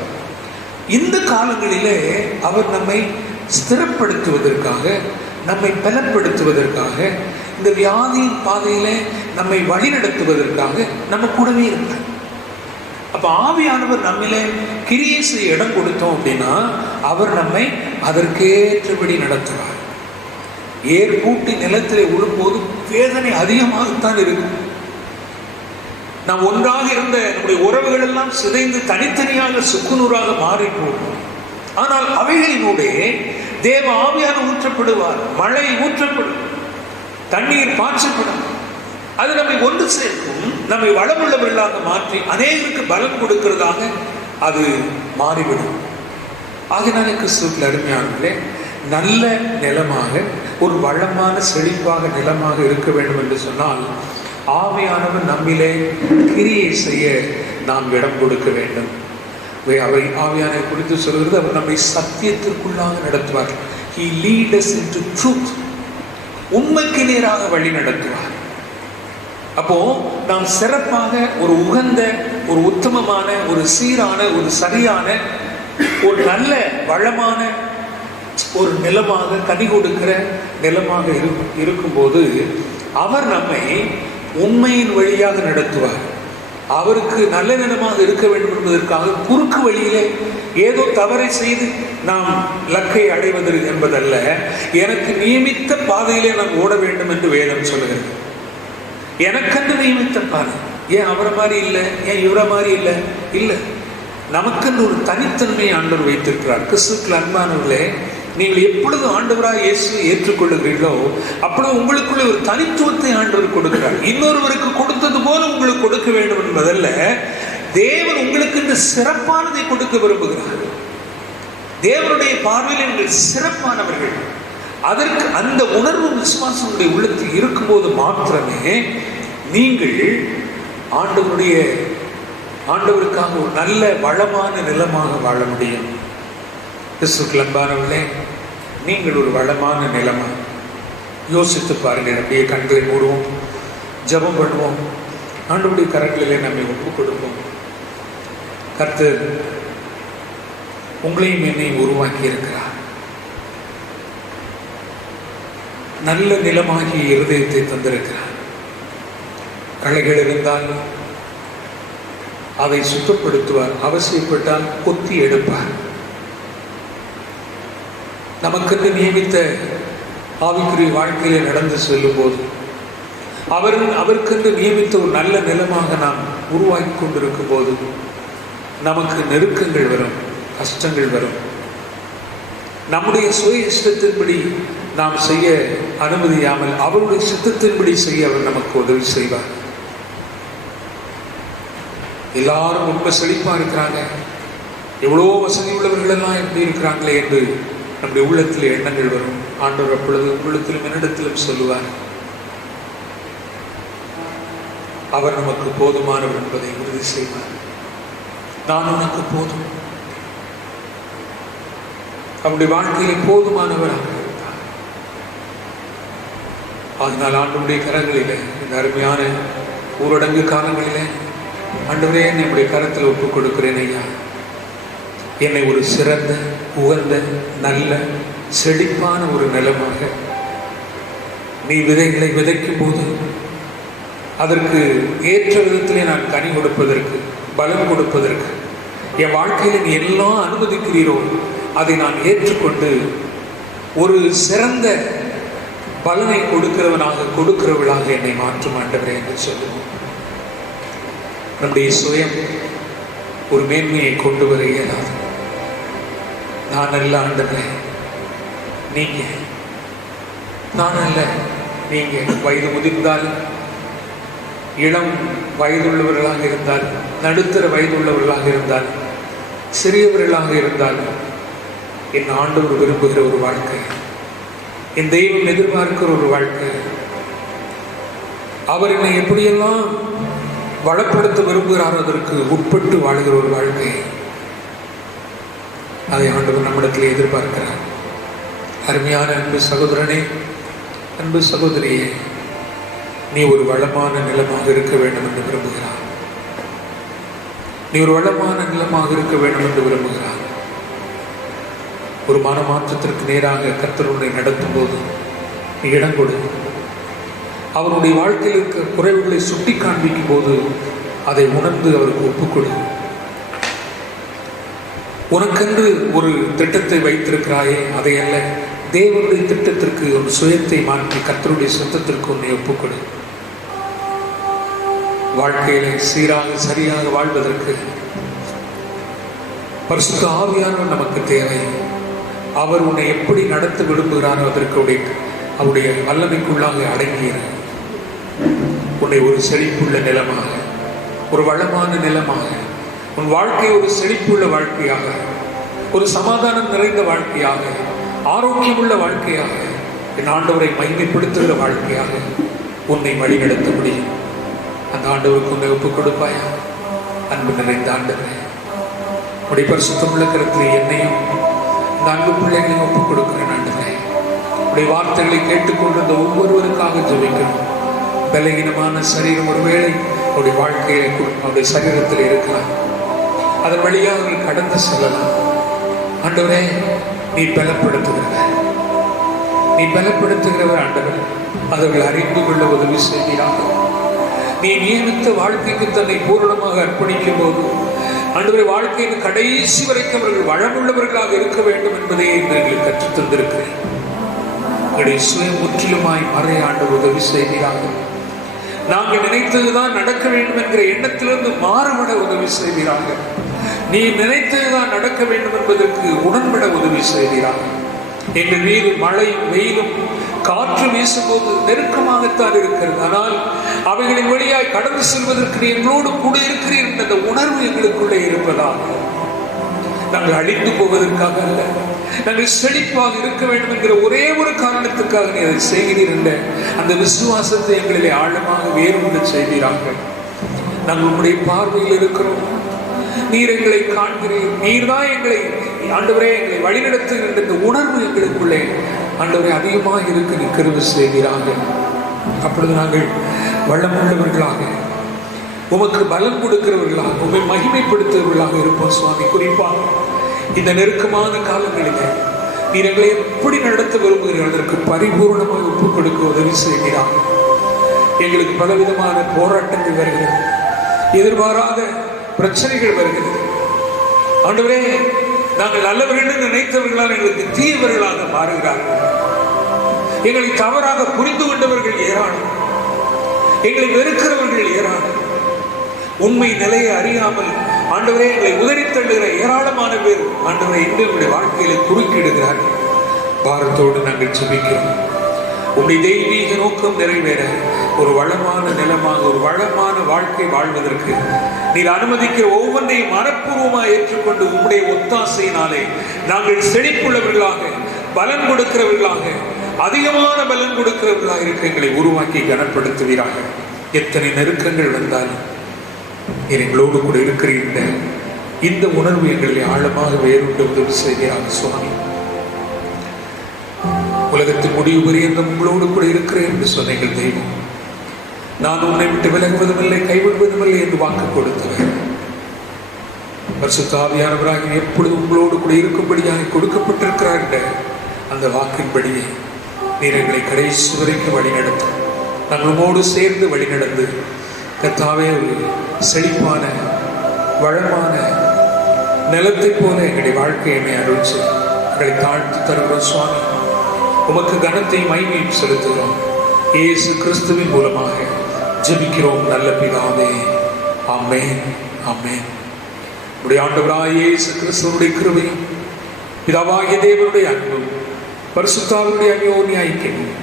இந்த காலங்களிலே அவர் நம்மை ஸ்திரப்படுத்துவதற்காக, நம்மை பலப்படுத்துவதற்காக, இந்த வியாதியின் பாதையிலே நம்மை வழிநடத்துவதற்காக நம்ம கூடவே இருப்பார். அப்ப ஆவியானவர் நம்மிலே கிரியை செய்ய இடம் கொடுத்தோம் அப்படின்னா அவர் நம்மை அதற்கேற்றபடி நடத்துவார். ஏர் பூட்டி நிலத்திலே விழும்போது வேதனை அதிகமாகத்தான் இருக்கும். நாம் ஒன்றாக இருந்த நம்முடைய உறவுகள் எல்லாம் சிதைந்து தனித்தனியாக சுக்குநூறாக மாறி போகும். ஆனால் அவைகளினூடே தேவ ஆவியான ஊற்றப்படுவார், மழை ஊற்றப்படும், தண்ணீர் பாய்ச்சப்படும். அது நம்மை ஒன்று சேர்க்கும், நம்மை வளமுள்ளவர்களாக மாற்றி அநேகருக்கு பலம் கொடுக்கிறதாக அது மாறிவிடும். ஆகினாலே கிறிஸ்துவுக்குள் அருமையானவர்களே, நல்ல நிலமாக, ஒரு வளமான செழிப்பாக நிலமாக இருக்க வேண்டும் என்று சொன்னால் ஆவியானவர் நம்மிலே கிரியை செய்ய நாம் இடம் கொடுக்க வேண்டும். அவை ஆவியானவரை குறித்து சொல்கிறது, அவர் நம்மை சத்தியத்திற்குள்ளாக நடத்துவார். He leads us into truth. உண்மைக்கு நேராக வழி நடத்துவார். அப்போ நாம் சிறப்பாக ஒரு உகந்த, ஒரு உத்தமமான, ஒரு சீரான, ஒரு சரியான, ஒரு நல்ல வளமான ஒரு நிலமாக, கனி கொடுக்கிற நிலமாக இருக்கும்போது அவர் நம்மை உண்மையின் வழியாக நடத்துவார். அவருக்கு நல்ல நிலமாக இருக்க வேண்டும் என்பதற்காக குறுக்கு வழியிலே ஏதோ தவறை செய்து நாம் லக்கை அடைவது என்பதல்ல. எனக்கு நியமித்த பாதையிலே நாம் ஓட வேண்டும் என்று வேதம் சொல்கிறது. எனக்கென்று நியமித்த பாதை. ஏன் அவரை மாதிரி இல்லை, ஏன் இவரை மாதிரி இல்லை? இல்லை, நமக்கென்று ஒரு தனித்தன்மை ஆண்டவர் வைத்திருக்கிறார். கிறிஸ்துவுக்குள் அன்பானவர்களே, நீங்கள் எப்பொழுது ஆண்டவராக இயேசுவை ஏற்றுக்கொள்ளுகிறீர்களோ அப்பொழுது உங்களுக்குள்ள ஒரு தனித்துவத்தை ஆண்டவர் கொடுக்கிறார். இன்னொருவருக்கு கொடுத்தது போல உங்களுக்கு கொடுக்க வேண்டும் என்பதல்ல, தேவன் உங்களுக்கு இந்த சிறப்பானதை கொடுக்க விரும்புகிறார். தேவனுடைய பார்வையில் நீங்கள் சிறப்பானவர்கள். அதற்கு அந்த உணர்வு விசுவாசனுடைய உள்ளத்தில் இருக்கும்போது மாத்திரமே நீங்கள் ஆண்டவருக்காக ஒரு நல்ல வளமான நிலமாக வாழ முடியும். கிறிஸ்துவுக்குள் அன்பானவர்களே, நீங்கள் ஒரு வளமான நிலமா யோசித்து பாருங்கள். அப்படியே கண்களை மூடுவோம், ஜெபம் பண்ணுவோம், ஆண்டவருடைய கரங்களிலே நம்மை ஒப்புக் கொடுப்போம். கர்த்தர் உங்களையும் என்னையும் உருவாக்கி இருக்கிறார். நல்ல நிலமாகிய இருதயத்தை தந்திருக்கிறார். களைகள் இருந்தால் அதை சுத்தப்படுத்துவார், அவசியப்பட்டால் கொத்தி எடுப்பார். நமக்கு நியமித்த ஆவிக்குரிய வாழ்க்கையிலே நடந்து செல்லும் போது அவருக்கென்று நியமித்த ஒரு நல்ல நிலமாக நாம் உருவாக்கி கொண்டிருக்கும் போது நமக்கு நெருக்கங்கள் வரும், கஷ்டங்கள் வரும். நம்முடைய சுய இஷ்டத்தின்படி நாம் செய்ய அனுமதியாமல் அவருடைய சித்தத்தின்படி செய்ய அவர் நமக்கு உதவி செய்வார். எல்லாரும் ரொம்ப செழிப்பா இருக்கிறாங்க, எவ்வளோ வசதி உள்ளவர்கள் எல்லாம் எப்படி இருக்கிறாங்களே என்று நம்முடைய உள்ளத்தில் எண்ணங்கள் வரும். ஆண்டவர் அப்பொழுது உள்ளத்திலும் என்னிடத்திலும் சொல்லுவார், அவர் நமக்கு போதுமானவர் என்பதை உறுதி செய்வார். நான் உனக்கு போதும். அவருடைய வாழ்க்கையிலே போதுமானவராக இருந்தார். அதனால் ஆண்டவருடைய கரங்களிலே, இந்த அருமையான ஊரடங்கு காலங்களிலே, ஆண்டவரே என்னுடைய கரத்தில் ஒப்புக் கொடுக்கிறேன் ஐயா, என்னை ஒரு சிறந்த உகந்த நல்ல செழிப்பான ஒரு நிலமாக நீ விதைகளை விதைக்கும் போது அதற்கு ஏற்ற விதத்திலே நான் கனி கொடுப்பதற்கு பலம் கொடுப்பதற்கு என் வாழ்க்கையில் நீ எல்லாம் அனுமதிக்கிறீரோ அதை நான் ஏற்றுக்கொண்டு ஒரு சிறந்த பலனை கொடுக்கிறவளாக என்னை மாற்றும் ஆண்டவரே என்று சொல்லுவோம். நம்முடைய சுயம் ஒரு மேன்மையை கொண்டு வர இயலாது. நான் அல்ல ஆண்டவரே, நீங்க. நான் அல்ல, நீங்க. வயது முதிர்ந்தாலும், இளம் வயதுள்ளவர்களாக இருந்தால், நடுத்தர வயதுள்ளவர்களாக இருந்தால், சிறியவர்களாக இருந்தாலும் என் ஆண்டவர் விரும்புகிற ஒரு வாழ்க்கை, என் தெய்வம் எதிர்பார்க்கிற ஒரு வாழ்க்கை, அவர் என்னை எப்படியெல்லாம் வளப்படுத்த விரும்புகிறார் அதற்கு உட்பட்டு வாழ்கிற ஒரு வாழ்க்கை, அதை ஆண்டவர் நம்மிடத்தில் எதிர்பார்க்கிறார். அருமையான அன்பு சகோதரனே, அன்பு சகோதரியே, நீ ஒரு வளமான நிலமாக இருக்க வேண்டும் என்று விரும்புகிறார். நீ ஒரு வளமான நிலமாக இருக்க வேண்டும் என்று விரும்புகிறார். ஒரு மனமாற்றத்திற்கு நேராக கர்த்தர் உன்னை நடத்தும் போது நீ இடம் கொடு. அவருடைய வாழ்க்கையில் இருக்க குறைவுகளை சுட்டி காண்பிக்கும் போது அதை உணர்ந்து அவருக்கு ஒப்புக்கொடு. உனக்கென்று ஒரு திட்டத்தை வைத்திருக்கிறாயே, அதை அல்ல, தேவனுடைய திட்டத்திற்கு ஒரு சுயத்தை மாற்றி கர்த்தருடைய சொந்தத்திற்கு உன்னை ஒப்புக்கொடு. வாழ்க்கையில சீராக சரியாக வாழ்வதற்கு பரிசுத்த ஆவியானவர் நமக்கு தேவை. அவர் உன்னை எப்படி நடத்த விரும்புகிறாரோ அதற்கு அவருடைய வல்லமைக்குள்ளாக அடங்கியிரு. உன்னை ஒரு செழிப்புள்ள நிலமாக, ஒரு வளமான நிலமாக, உன் வாழ்க்கை ஒரு செழிப்புள்ள வாழ்க்கையாக, ஒரு சமாதானம் நிறைந்த வாழ்க்கையாக, ஆரோக்கியமுள்ள வாழ்க்கையாக, என் ஆண்டவரை மகிமைப்படுத்துகிற வாழ்க்கையாக உன்னை வழிநடத்த முடியும். அந்த ஆண்டவருக்கு உன்னை ஒப்புக் கொடுப்பாயா? அன்பு நிறைந்த ஆண்டவரே, உடைய பரிசுத்தமுள்ள கருத்தில் என்னையும் இந்த அன்பு பிள்ளைகளையும் ஒப்புக் கொடுக்கிறேன். ஆண்டவரே, உடைய வார்த்தைகளை கேட்டுக்கொண்டிருந்த ஒவ்வொருவருக்காக ஜெபிக்கிறோம். பலகீனமான சரீரம் ஒருவேளை அவருடைய வாழ்க்கையில அவருடைய சரீரத்தில் இருக்கலாம், அதன் வழியாக அவர்கள் கடந்து செல்லலாம். ஆண்டவரே, நீ பலப்படுத்துகிறவர், நீ பலப்படுத்துகிறவர். ஆண்டவர், அவர்கள் அறிந்து கொள்ள உதவி செய்கிறார். நீ நியமித்த வாழ்க்கைக்கு தன்னை பூரணமாக அர்ப்பணிக்கும் போது ஆண்டவரே, வாழ்க்கையின் கடைசி வரைக்கும் அவர்கள் வளமுள்ளவர்களாக இருக்க வேண்டும் என்பதை எங்களுக்கு கற்றுத் தந்திருக்கிறேன். எங்களுடைய சுயம் முற்றிலுமாய் மறை ஆண்டவர் உதவி செய்கிறார்கள். நாங்கள் நினைத்ததுதான் நடக்க வேண்டும் என்கிற எண்ணத்திலிருந்து மாறுபட உதவி செய்கிறார்கள். நீ நினைத்ததுதான் நடக்க வேண்டும் என்பதற்கு உடன்பட உதவி செய்கிறார்கள். எங்கள் மீது மழையும் வெயிலும் காற்று வீசும்போது நெருக்கமாகத்தான் இருக்கிறது. ஆனால் அவைகளின் வழியாய் கடந்து செல்வதற்கு எங்களோடு கூட இருக்கிறீர் என்ற அந்த உணர்வு எங்களுக்குள்ளே இருப்பதாக நாங்கள் அழிந்து போவதற்காக அல்ல, நாங்கள் செழிப்பாக இருக்க வேண்டும் என்கிற ஒரே ஒரு காரணத்துக்காக நீ அதை செய்கிறீர் என்ற அந்த விசுவாசத்தை எங்களிலே ஆழமாக வேறுபட செய்கிறார்கள். நாங்கள் உங்களுடைய பார்வையில் இருக்கிறோம். நீர் எங்களை காண்கிறீர். நீர்தான் எங்களை ஆண்டவரே எங்களை வழிநடத்துகின்ற இந்த உணர்வு எங்களுக்குள்ளே ஆண்டவரே அதிகமாக இருக்க நீ கிருபை செய்கிறார்கள். அப்பொழுது நாங்கள் வளமுள்ளவர்களாக, உமக்கு பலம் கொடுக்கிறவர்களாக, உண்மை மகிமைப்படுத்துவர்களாக இருப்போம். சுவாமி, குறிப்பாக இந்த நெருக்கமான காலங்களில் நீர் எங்களை எப்படி நடத்த விரும்புகிறீர்கள் அதற்கு பரிபூர்ணமாக ஒப்புக் கொடுக்க உதவி செய்கிறார்கள். எங்களுக்கு பலவிதமான போராட்டங்கள் வருகிறது, எதிர்பாராத பிரச்சனைகள் வருகிறது. ஆண்டவரே, நாங்கள் நல்லவர்கள் நினைத்தவர்களால் எங்களுக்கு தீயவர்களாக மாறுகிறார்கள். எங்களை தவறாக புரிந்து கொண்டவர்கள் ஏராளம், எங்களை வெறுக்கிறவர்கள் ஏராளம். உண்மை நிலையை அறியாமல் ஆண்டவரே எங்களை உதறித்தள்ளுகிற ஏராளமான பேர் ஆண்டவரை இன்று நம்முடைய வாழ்க்கையில குறுக்கிடுகிறார்கள். பாரத்தோடு நாங்கள் ஜெபிக்கிறோம். உங்களுடைய தெய்வீக நோக்கம் நிறைவேற ஒரு வளமான நிலமாக, ஒரு வளமான வாழ்க்கை வாழ்வதற்கு நீர் அனுமதிக்கிற ஒவ்வொன்றையும் மனப்பூர்வமாக ஏற்றுக்கொண்டு உங்களுடைய ஒத்தாசையினாலே நாங்கள் செழிப்புள்ளவர்களாக, பலன் கொடுக்கிறவர்களாக, அதிகமான பலன் கொடுக்கிறவர்களாக இருக்க எங்களை உருவாக்கி கனப்படுத்துவீராக. எத்தனை நெருக்கங்கள் வந்தாலும் நீர் எங்களோடு கூட இருக்கிறீங்க, இந்த உணர்வு எங்களை ஆழமாக வேறுண்டு உதவி செய்கிறார். சுவாமி, உலகத்தின் முடிவு பரியந்தம் உங்களோடு கூட இருக்கிறேன் என்று சொன்ன எங்கள் தெய்வம், நான் உன்னை விட்டு விலகுவதும் இல்லை, கைவிடுவதும் இல்லை என்று வாக்கு கொடுத்தவர். பரிசுத்த ஆவியானவராக எப்பொழுது உங்களோடு கூட இருக்கும்படியாக கொடுக்கப்பட்டிருக்கிறார் என்ற அந்த வாக்கின்படியே நீர் எங்களை கடைசி வரைக்கும் வழிநடத்தும். நம்மளோடு சேர்ந்து வழிநடந்து கர்த்தாவே ஒரு செழிப்பான வளமான நிலத்தை போல எங்களுடைய வாழ்க்கையை அருள்ச்சு எங்களை தாழ்த்தி தருகிறோம் சுவாமி. உமக்கு கனத்தை மகிமையும் செலுத்துகிறோம். இயேசு கிறிஸ்துவின் மூலமாக ஜெபிக்கிறோம் நல்ல பிதாவே. ஆமென், ஆமென். உடைய ஆண்டவராகிய இயேசு கிறிஸ்துவுடைய கிருபையும் பிதாவாகிய தேவனுடைய அன்பும் பரிசுத்தாவினுடைய அந்யோன்ய ஐக்கியமும்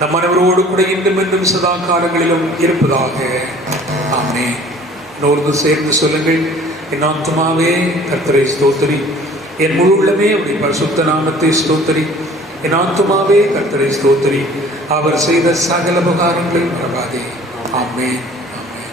நம் அனைவரோடு கூட இன்றும் என்றும் சதா காலங்களிலும் இருப்பதாக. ஆமென். இன்னொரு சேர்ந்து சொல்லுங்கள். என் ஆத்துமாவே கர்த்தரை ஸ்தோத்திரி, என் முழு உள்ளமே அவருடைய பரிசுத்த நாமத்தை ஸ்தோத்திரி. என் ஆத்துமாவே கர்த்தரை ஸ்தோத்திரி, அவர் செய்த சகல உபகாரங்களையும் மறவாதே. ஆமென், ஆமென்.